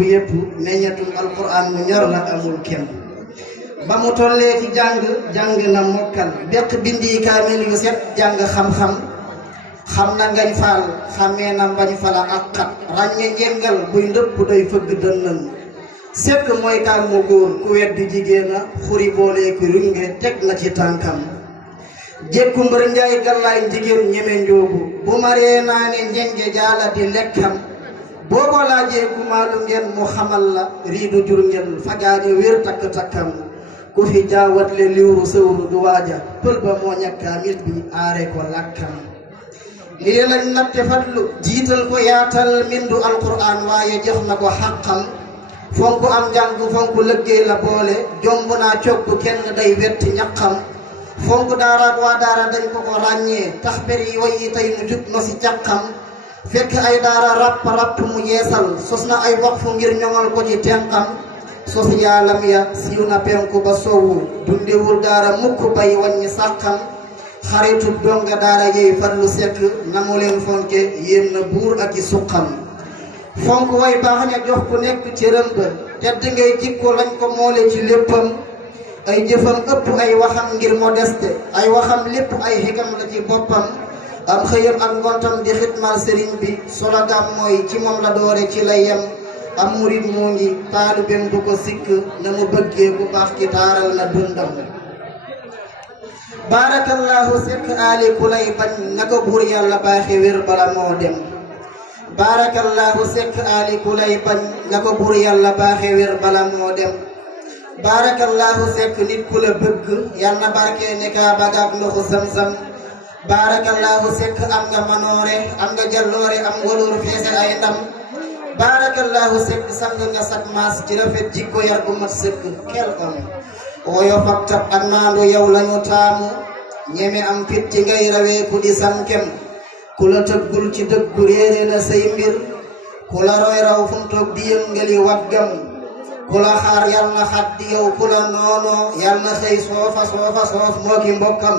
meññatum alquran mu ñor la amul kenn ba mu tollee ci jàng na mokkal beq bindi kaamil yu set jàng xam-xam xam na ngañ faal xamee na mbañ fala ak xat ràññe njëngal buy ndëpp day fëgg dënnam sekk mooy kaal mu góor ku weddi jigéena xuri boolee ku runge teg na ci tànkam jékku mbër njaay gallaay jigéen ñeme njoogu bu maree naa ne njenge jaala di lekkam boobo laajee ku maalu ngeen mu xamal la riidu jur ngeen fagaani wér takk-takkam ku fi jaawatle liwru sëwru du waaja pël ba moo ñakkaamil bi aare ko lakkam lii lañ natte fatlu jiital ko yaatal mindu alquran waaye jox na ko xaqam fonk am njàng fonk lëggéey la boole jomb naa cogg kenn day wetti ñaqam fonk daaraat waa daara dañ ko ko ràññee tax per yi way yi tey mu jub no si càqam fekk ay daara rapp mu yeesal sos na ay waqfu ngir ñoŋal ko ci tenqam sos yaalam ya siiw na penku ba soowu dundewul daara mukk bay wàññi sàqam xaritu donga daara yey Fadlu Seck na mu leen fonke yéem na buur ak i suqam fonk way baax ña jox ku nekk cëram ba tedd ngay jikko lañ ko moole ci léppam ay jëfam ëpp ay waxam ngir modeste ay waxam lépp ay xikam la ci boppam am xëyam ak ngontam di xitmal sëriñ bi sologam mooy ci moom la doore ci lay yem am murit moo ngi taalibem du ko sikk na mu bëggee bu baax ki taaral na dundam baarakallahu Seck aali ku lay bañ na ko buur yàlla baaxe wér bala moo dem baarakallahu Seck aali ku lay bañ na ko buur yàlla baaxe wér bala moo dem baarakallahu Seck nit ku la bëgg yal na barke ne kaa bagaak ndoxu sam-sam baarakallahu Seck am nga manoore am nga jalloore am waloor feese ay ndam baarakallahu Seck sang nga sak maas ci rafet jikko yar gu mat sëkk kel am woyo fak tab ak maandu yow lañu taamu ñeme am fit ci ngay rawee ku di sankem ku la tëggul ci dëggu réere na say mbir ku la roy raw fu mu toog di yëngali waggam ku la xaar yal na xat di yow ku la noono yal na xëy soof moo ki mbokkam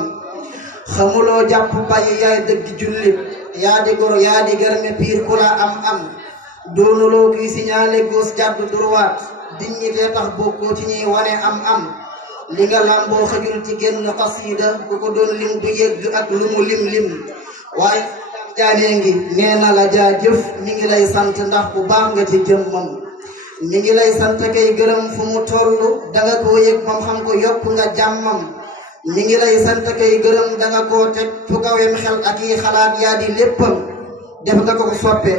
xamuloo jàpp bàyyi yaay dëgg jullit yaa di gor yaa di garme piir ku la am doonuloo kuy signalé gauche jàdd droite dignité tax bokkoo ci ñuy wane am li nga làmboo xajul ci génn xasida ku ko doon lim du yëgg ak lu mu lim waaye jaanee ngi nee na la jaajëf mi ngi lay sant ndax bu baax nga ci jëmmam mi ngi lay sant kay gërëm fu mu toll danga koo yëg moom xam ko yokk nga jàmmam mi ngi lay sant kay gërëm danga koo teg fu kawem xel ak yi xalaat yaa di léppam def nga ko soppe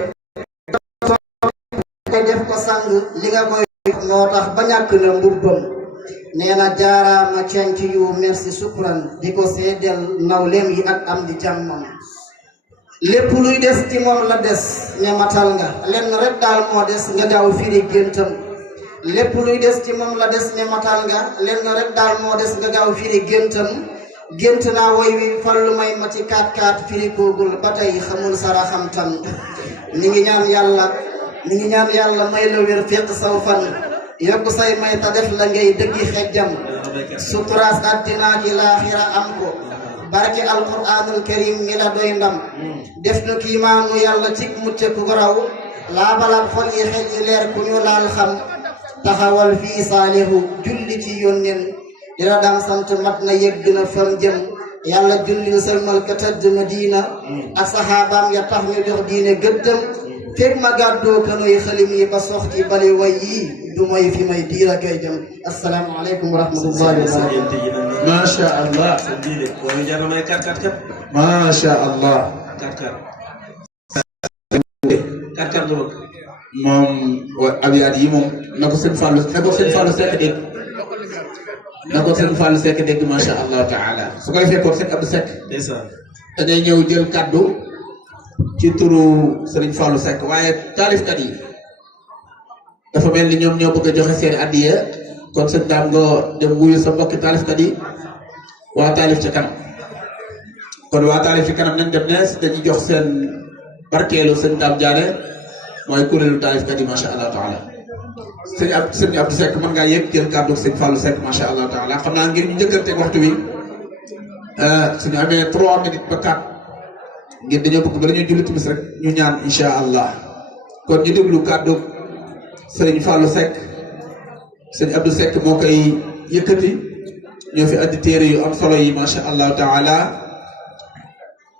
def ko sang li nga koy moo tax ba ñàkk na mbubbam nee na jaaraama cenc yu merci sukran di ko seedeel nawleem yi ak am di jàmmam lépp luy des ci moom la des ne matal nga lenn rek daal moo des nga gaaw firi géntam lépp luy des ci moom la des ne matal nga lenn rek daal moo des nga gaaw firi géntam gént naa woy wi fallu may ma ci 4-4 firi koogul ba tey xamul sara xam tam mi ngi ñaan yàlla may la wér féq saw fan yokk say may ta def la ngay dëggi xejjam suturaas àddina ki laaxira am ko barke alquranul karim ngi la doy ndam def nu kiimaanu yàlla cig mucc ku ko raw laabalal xol yi xej yi leer ku ñu laal xam taxawal fii saalihu julli ci yónneen dina dam sant mat na yëgg na fam jëm yàlla julli sëlmal ka tëdd Madina ak saxaabaam ya tax ñu jox diine gëddëm fekk ma gàddoo kanuy xalim yi ba sox ci bali way yi du may fi may diira kay jëm asalaamaaleykum wa rahmatullahi wa barakatuh macha allah macha allah moom abiyaat yi moom na ko seen Fallou Seck dégg macha allah taala su ko defee kon sëñ Abdou Seck dañuy ñëw jël kaddu ci turu Serigne Fallou Seck waaye taalifkat yi dafa mel ni ñoom ñoo bëgg a joxe seen addiya kon sëñ daam nga dem wuyu sa mbokki taalifkat yi waa taalif ci kanam kon waa taalif ci kanam nañ dem nees dañuy jox seen barkeelu sëñ daam Diané mooy kuréelu taalifkat yi macha allah taala sëñ Abdou Seck mën ngaa yëg jël kàddu sëñ Fallou Seck macha allah taala xam naa ngir ñu njëkkanteeg waxtu wi suñu amee 3 minutes ba 4 ngir dañoo bëgg ba dañoo julli timis rek ñu ñaan incha allah kon ñu déglu kàddu sëriñ Fallou Seck sëñ Abdou Seck moo koy yëkkati ñoo fi andi téere yu am solo yi macha allah taala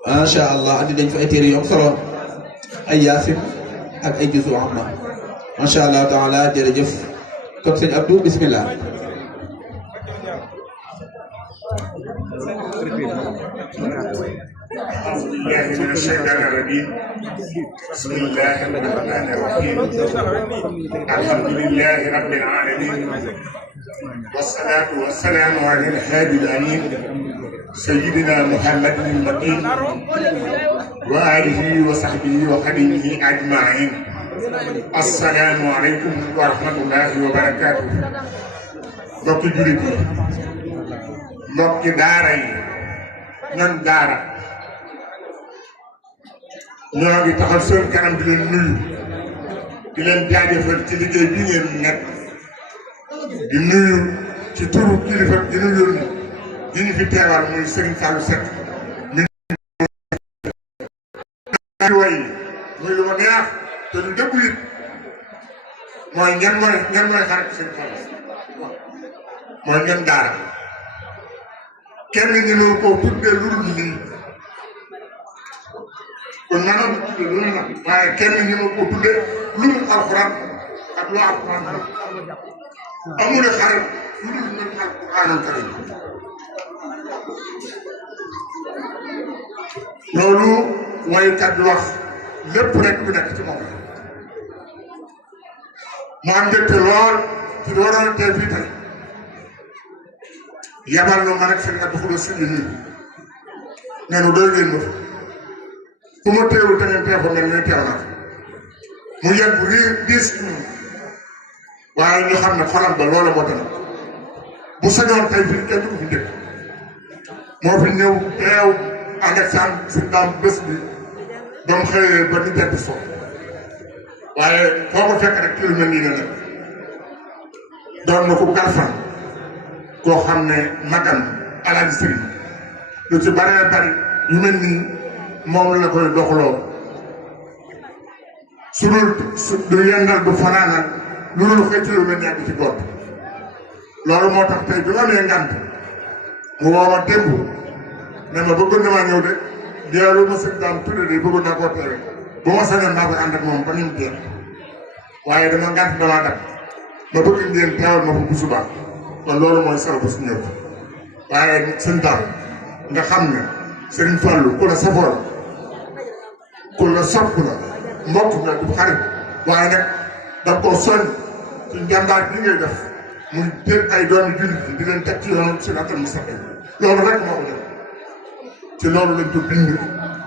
macha allah andi dañ fi ay téere yu am solo ay yaasin ak ay juzu amma macha allah taala jërëjëf kon sëñ Abdou bismillah بالله من الشيطان الرجيم بسم الله الرحمن الرحيم الحمد لله رب العالمين والصلاة والسلام على الهادي الأمين سيدنا محمد المكين وآله وصحبه وخديمه أجمعين السلام عليكم ورحمة الله وبركاته mbokki julit yi mbokki daara yi ñan daara ñoo ngi taxaw seen kanam di leen nuyu di leen jaajëfal ci liggéey bi ngeen nekk di nuyu ci turu kilifa di nu yónni di ñu fi teewal muy Serigne Fallou Seck mi way muy lu ma neex te lu dëggu it mooy ñan mooy xarit Serigne Fallou mooy ñan daara kenn ñu ne ko tuddee lu dul lii kon maanaam tuddee lu ne la waaye kenn ñu ne ko tuddee lu mu alxuraan ak lu alxuraan amul xarit lu dul ñun alxuraanul karim loolu waykat bi wax lépp rek lu nekk ci moom mu am mbégte lool ci waroon tey fii tey yabal na ma nag seen at dafa la si nii nee na doy ngeen ma fu ma teewul te ngeen teew fa mel ne teew naa mu yegg diis waaye ñu xam ne xolam ba loola moo tax bu sañoon tey fii kenn du ko fi njëkk moo fi ñëw teew ànd ak si daam bés bi ba mu xëyee ba ñu tedd so waaye foo ko fekk rek ci lu mel nii la nekk doon na ko galfan koo xam ne magam alaaji sëriñ lu ci baree bari yu mel nii moom la koy doxloo su du yendal du fanaanal lu dul xëy ci lu mel ni ak ci gott loolu moo tax tey bi ma amee ngant mu woo ma démb ne ma bëggoon na maa ñëw de deelu ma sëñ daam tudde de bëggoon naa koo teewe bu ma sañoon naa koy ànd ak moom ba ni mu jeex waaye dama ngant damaa dab ma bëgg ngeen teewal ma ko bu subaa kon loolu mooy sababu su ñëw waaye sëñ daam nga xam ne Serigne Fallou ku la safoo la ku la sopp la mbokk nga du xarit waaye nag daf koo soñ ci njàmbaar bi ngay def muy jël ay doomi jullit yi di leen teg ci yoon si latal mustaqim loolu rek moo ko def ci loolu lañ ko bind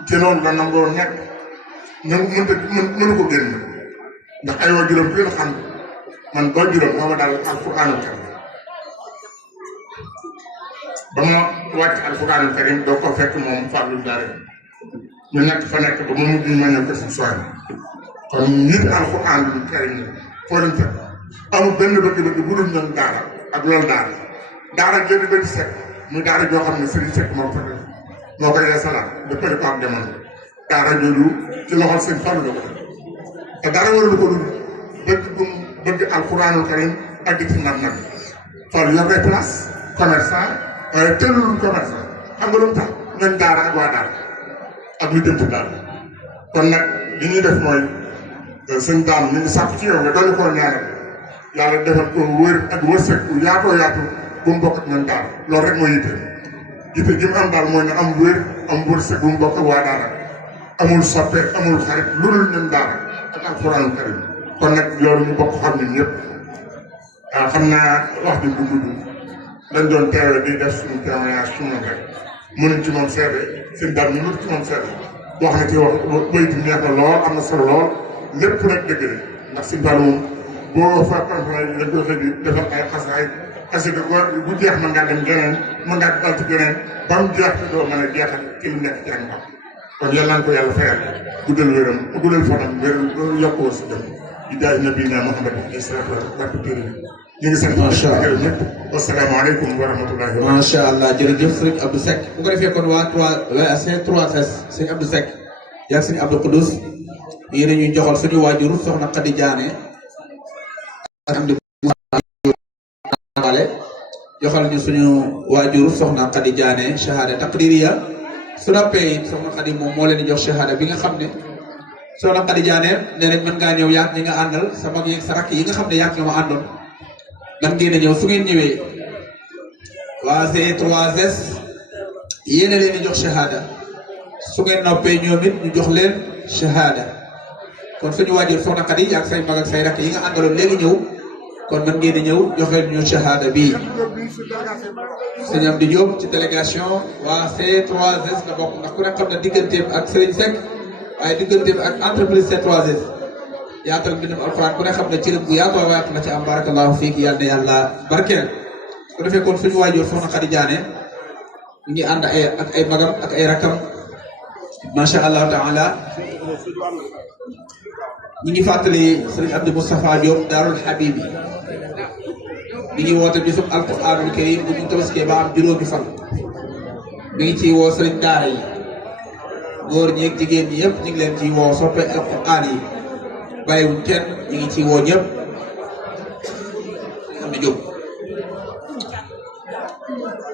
ci loolu la nangoo nekk mënu ko génn ndax ay waa juróom gën a xam man boo juróom moo ma daal alquraanul karim ba ma wàcc alquraanul karim doo ko fekk moom Fallou Daara ñu nekk fa nekk ba ma mujj ma ñëw ko si soir kon nit alquraanul karim foo leen fekk amul benn bëgg-bëgg bu dul ñoom daara ak loolu daara jënd ba di sekk muy daara joo xam ne Serigne Seck moo ko fa def moo koy yeesalaat ba pare ko ak demoon daara jooju ci loxol seen Fallou la ko def te dara waralu ko dul bëgg alquraanul karim ak di ci nag Fallou yor ay place commerçant waaye tëlul commerçant xam nga lu mu tax ñoom daara ak waa daara ak lu jëm ci daara kon nag li ñuy def mooy sëñ daam ñu ngi sàpp ci yow nga dolli koo ñaanal yàlla defal ko wër ak wërsëg bu yaatoo yaatu bu mu bokk ak ñoom daara loolu rek mooy yitte ji mu am daal mooy ne am wér am wërsëg bu mu bokk ak waa daara amul soppe amul xarit lu dul ñoom daara ak alxuraanul karim kon nag loolu ñu bokk xam ñun ñëpp xam naa wax ji du gudd dañ doon teewe di def suñu témoignage ci moom rek mënuñ ci moom seede seen daal ñu ci moom seede wax na ci wax bayit bi neex na lool am na solo lool lépp rek dëgg la ndax si daal moom boo fa campagne dañ koy xëy di defal ay xasaay xasida bu jeex mën ngaa dem geneen mën ngaa dal ci geneen ba mu jeex te doo mën a jeexal ci lu nekk ci ak ndax kon yàlla na ko yàlla fayal guddal wéram guddal fanam wéram yokkoo si dem di jaay nabi naa Muhammad alayhi salaatu wa salaam ñu ngi sant ñëpp wasalaamaaleykum wa rahmatullahi wa macha allah jërëjëf sëriñ Abdou Seck bu ko defee kon waa 3S sëñ Abdou Seck yaa sëñ Abdou Koudous yéen a ñuy joxal suñu waajur soxna Khady Diané am di joxal ñu suñu waajur soxna Khady Diané shahada taqdiriya su noppee it soxna Khady moom moo leen di jox shahada bi nga xam ne soxna Khady Diané nee nañ mën ngaa ñëw yaag ñi nga àndal sa mag yeeg sa rakk yi nga xam ne yaag ñoo ma àndoon man ngeen a ñëw su ngeen ñëwee waa C3S yéen a leen di jox shahada su ngeen noppee ñoom it ñu jox leen shahada kon suñu waajur soxna Xadi ak say mag ak say rakk yi nga àndaloon léegi ñëw kon mën ngeen di ñëw joxe ñu shahada bii sëñ Amdi Diop ci délégation waa C3S la bokk ndax ku ne xam ne digganteem ak Serigne Seck waaye digganteem ak entreprise C3S yaatal mbindum alxuraan ku ne xam ne ci bu yaatoo waat la ci am barakallahu fiik yal na yàlla barkeel su defee kon suñu waajur soxna Xadi Jaane ñu ngi ànd ak ay magam ak ay rakam macha allah taala ñi ngi fàttali Serigne Abdou Moustapha Diop Daarul Habibi mi ngi woote bisub alquranul karim bu ñu tabaskee ba am juróomi fan mi ngi ciy woo Serigne daara yi góor ñi ak jigéen ñi yëpp ñu ngi leen ciy woo soppe alquran yi bàyyiwuñ kenn ñu ngi ciy woo ñëpp am na jóg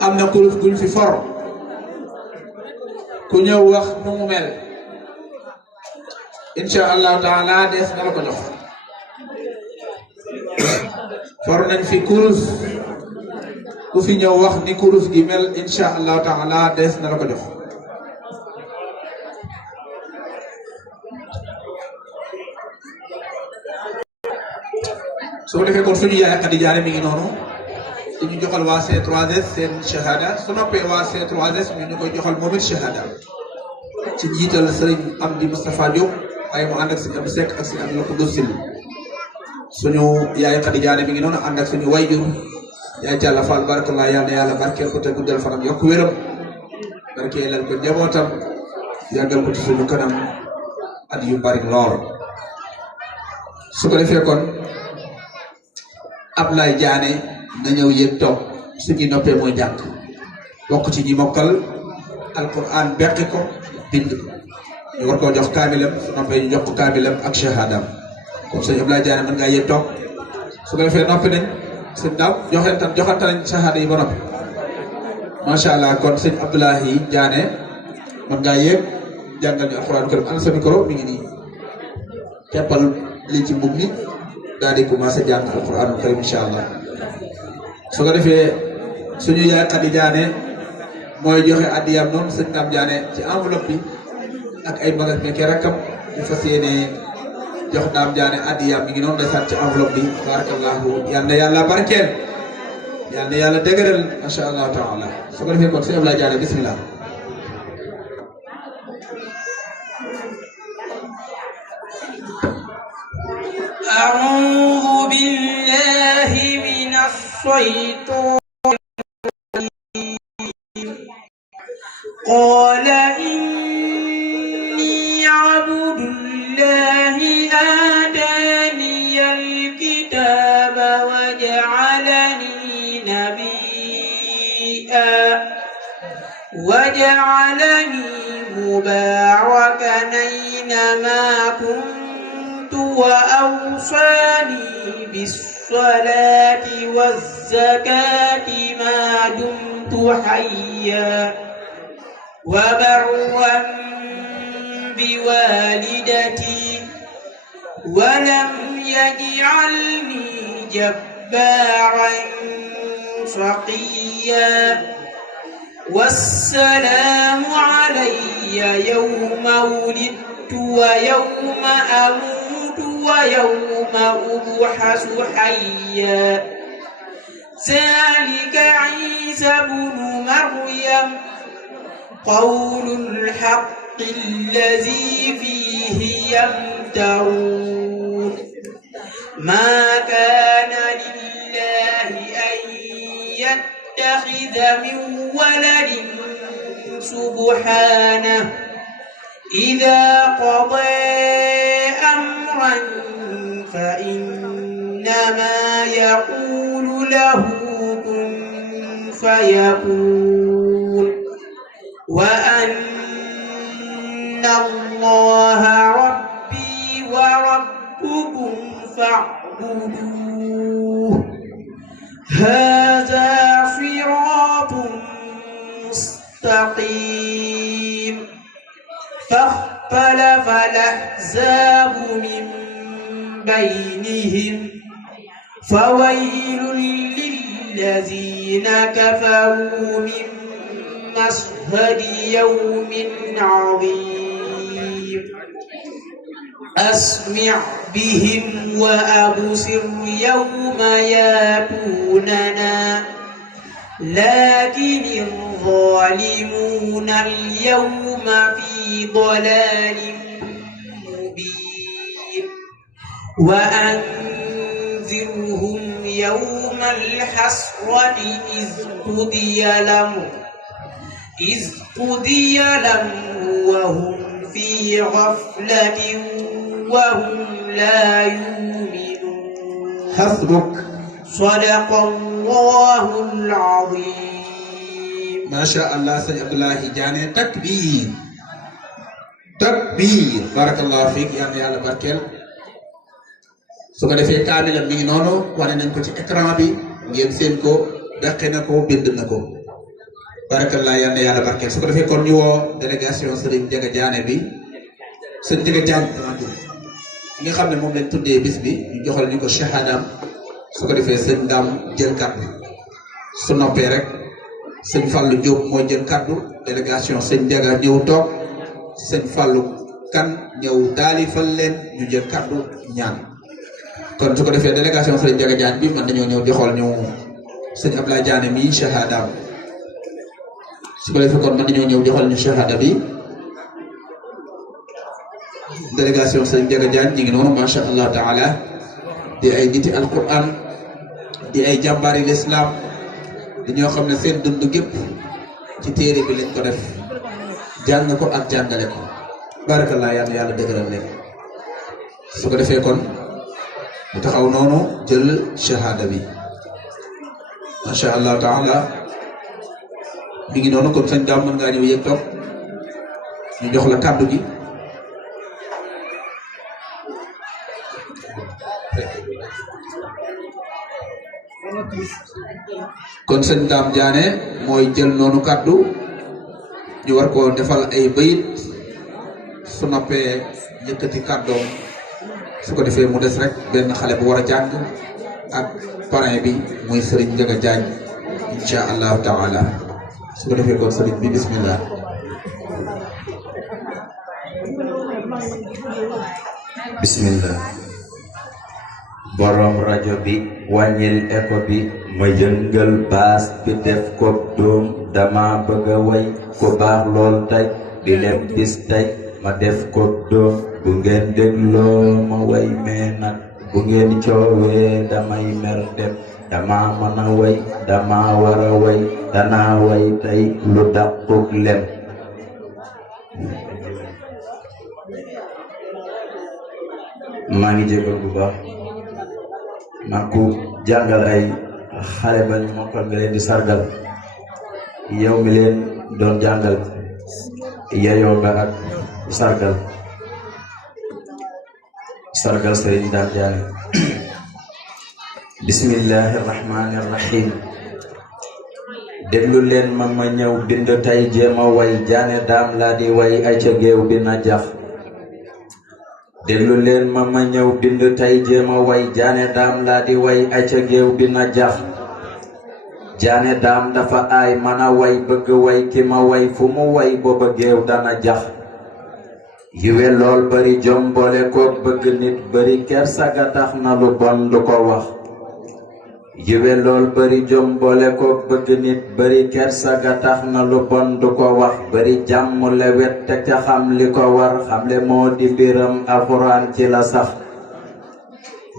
am na kurus guñ fi for ku ñëw wax nu mu mel insha allahu taala dees na la ko jox for nañ fi kurus ku fi ñëw wax ni kurus gi mel insha allahu taala dees na la ko jox soo defee kon suñu yaay Xadi Jaane mi ngi noonu ñu joxal waa C3S seen shahada su noppee waa C3S ñu koy joxal moom it shahada ci njiital sëriñ Amdi Moustapha Diop waaye mu ànd ak sëriñ Abdou Seck ak sëriñ Abdou Koudous Sil suñu yaay Xadi Jaane mi ngi noonu ànd ak suñu wayjur yaay Jàlla Fall barakallah yal na yàlla barkeel ko te guddal fanam yokk wéram barkeelal ko njabootam yàggal ko ci suñu kanam at yu bari lool su ko defee kon Ablaye Jaane na ñëw yéen toog suñuy noppee mooy jàng bokk ci ñi mokkal alquran beqi ko bind ko ñu war koo jox kaamilam su noppee ñu jox ko kaamilam ak shahadam kon sëñ Ablaye Diané mën ngaa yéen toog su ko defee noppi nañ sëñ daaw joxante nañ shahada yi ba noppi macha allah kon sëñ Abdoulahi Diané mën ngaa yéeg jàngal ñu alquran karim ana sa micro mi ngi nii keppal lii ci mbub mi daal di commencé jàng alquran karim incha allah su ko defee suñu yaay Xadi Jaane mooy joxe addiyam noonu sëñ Dame Jaane ci enveloppe bi ak ay magas mekke rakkam ñu fas yéene jox Dame Jaane addiyam mi ngi noonu ndeysaan ci enveloppe bi barakallahu yal na yàlla barkeel yal na yàlla dëgëral masha allah taala su ko defee kon sëñ Ablaye Jaane bismillah أعوذ بالله من الشيطان قال إني عبد الله آتاني الكتاب وجعلني نبيا وجعلني مباركا أينما كنت وأوصاني بالصلاة والزكاة ما دمت حيا وبرا بوالدتي ولم يجعلني جبارا شقيا والسلام علي يوم ولدت ويوم أموت ويوم أبعث حيا ذلك عيسى بن مريم قول الحق الذي فيه يمترون ما كان لله أن يتخذ من ولد سبحانه إذا قضى أمرا فإنما يقول له كن فيكون وأن الله ربي وربكم فاعبدوه هذا صراط مستقيم فاختلف الأحزاب من بينهم فويل للذين كفروا من مشهد يوم عظيم أسمع بهم وأبصر يوم ياتوننا لكن الظالمون اليوم في ضلال مبين وأنذرهم يوم الحسرة إذ قضي الأمر وهم في غفلة وهم لا يؤمنون حسبك صدق الله العظيم ما شاء الله سيد عبد الله جاني تكبير takbir barakallahu fiik yal na yàlla barkeel su ko defee kaamilam mi ngi noonu wane nañ ko ci écran bi ngeen seen ko daqe na ko bind na ko barakallahu yal na yàlla barkeel su ko defee kon ñu woo délégation sëriñ Jaga Jaane bi sëriñ Jaga Jaane dama tudd nga xam ne moom lañ tuddee bis bi ñu joxal ñu ko shahadam su ko defee sëñ Ndam jël kàddu su noppee rek sëñ Fallou Diop mooy jël kàddu délégation sëñ Jaga ñëw toog sëñ Fallou kan ñëw daalifal leen ñu jël kàddu ñaan kon su ko defee délégation sëñ Jaga Jaan bi man dañoo ñëw di xool ñu sëñ Ablaye Diané mi shahadaam su ko defee kon man dañoo ñëw di xool ñu shahada bi délégation sëñ Jaga Jaan ñi ngi noonu masha Allah taala di ay niti alquran di ay jàmbaari l'islam di ñoo xam ne seen dund gépp ci téere bi lañ ko def jàng ko ak jàngale ko barakallah yàlla yàlla dëgëral leen su ko defee kon mu taxaw noonu jël shahada bi masha Allah taala mi ngi noonu kon sëñ Daam mën ngaa ñëw yëg toog ñu jox la kàddu gi kon sëñ Daam Jaane mooy jël noonu kàddu ñu war ko defal ay bayit su noppee yëkkati kàddoom su ko defee mu des rek benn xale bu war a jàng ak parrain bi muy sëriñ Njaga Jaañ insha allahu taala su ko defee kon sëriñ bi bismillah bismillah borom rajo bi wàññil écho bi ma yëngal baas bi def ko doom dama bëgg a way ko baax lool tey di leb bis tey ma def ko doom bu ngeen dégloo ma way mee nag bu ngeen coowee damay mer dem dama mën a way dama war a way danaa way tey lu dàquk lem maa ngi jégal bu baax maa ku jàngal ay xale ba ñu mokkal nga leen di sargal yow mi leen doon jàngal yayoo nga ak sargal Sëriñ Daam Jaane bismillahi rahmani rahim déglu leen ma ñëw bind tey jéema way Jaane Daam laa di way ay ca géew bi na jax déglu leen ma ñëw bind tey jéema way Jaane Daam laa di way ay ca géew bi na jax Jaane Daam dafa aay man a way bëgg way ki ma way fu mu way booba géew dana jax yiwe lool bari jom boole koog bëgg nit bari kersaga tax na lu bon du ko wax yiwe lool bari jom boole koog bëgg nit bari kersaga tax na lu bon du ko wax bari jàmm lewet te ca xam li ko war xamle moo di mbiram alxuraan ci la sax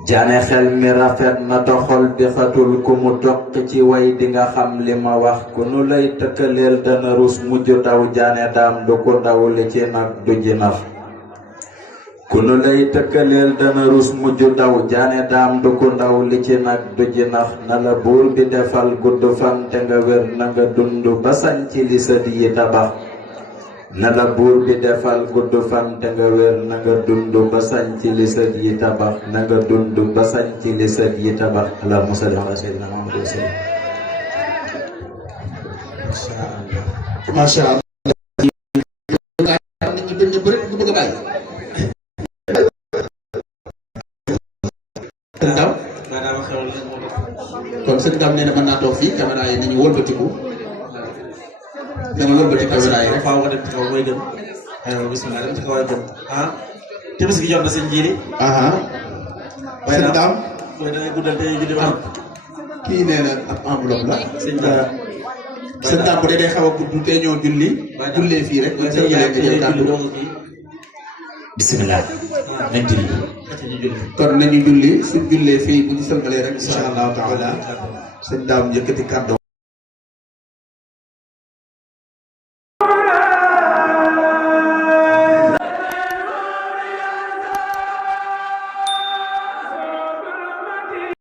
Jaane xel mi rafet na toxol bi xatul ku mu toq ci way di nga xam li ma wax ku nu lay tëkkaleel dana rus mujj daw Jaane Daam du ko daw li ci nag du jinax ku nu lay tëkkaleel dana rus mujj daw Jaane Daam du ko ndaw li ci nag du jinax na la buur bi defal gudd fan te nga wér na nga dund ba sañ ci li sët yi tabax na la buur bi defal gudd fan te nga wér na nga dund ba sañ ci li sët yi tabax na nga dund ba sañ ci li sët yi tabax allahumma salli ala sayyidina Muhammad wa sallam masha Allah nit ñi bëgg ñu bëri bëgg a bàyyi Daam kon sëñ Daam nee na mën naa toog fii caméra yi nañu wëlbatiku dama wëlbati caméra yi rek faaw nga dem ci kaw mooy gën aywa bismillah dem ci kaw gën ah timis gi jot na seen jiiri sëñ daam mooy da ngay guddal te julli wax kii nee na ab enveloppe la sëñ daam bu dee day xaw a gudd te ñoo julli jullee fii rek buñ sëlmalee nga jël kàddu bismillah nañ julli kon nañu julli suñ jullee fii bu ñu sëlmalee rek insha allahu taala sëñ daam yëkkati kàddu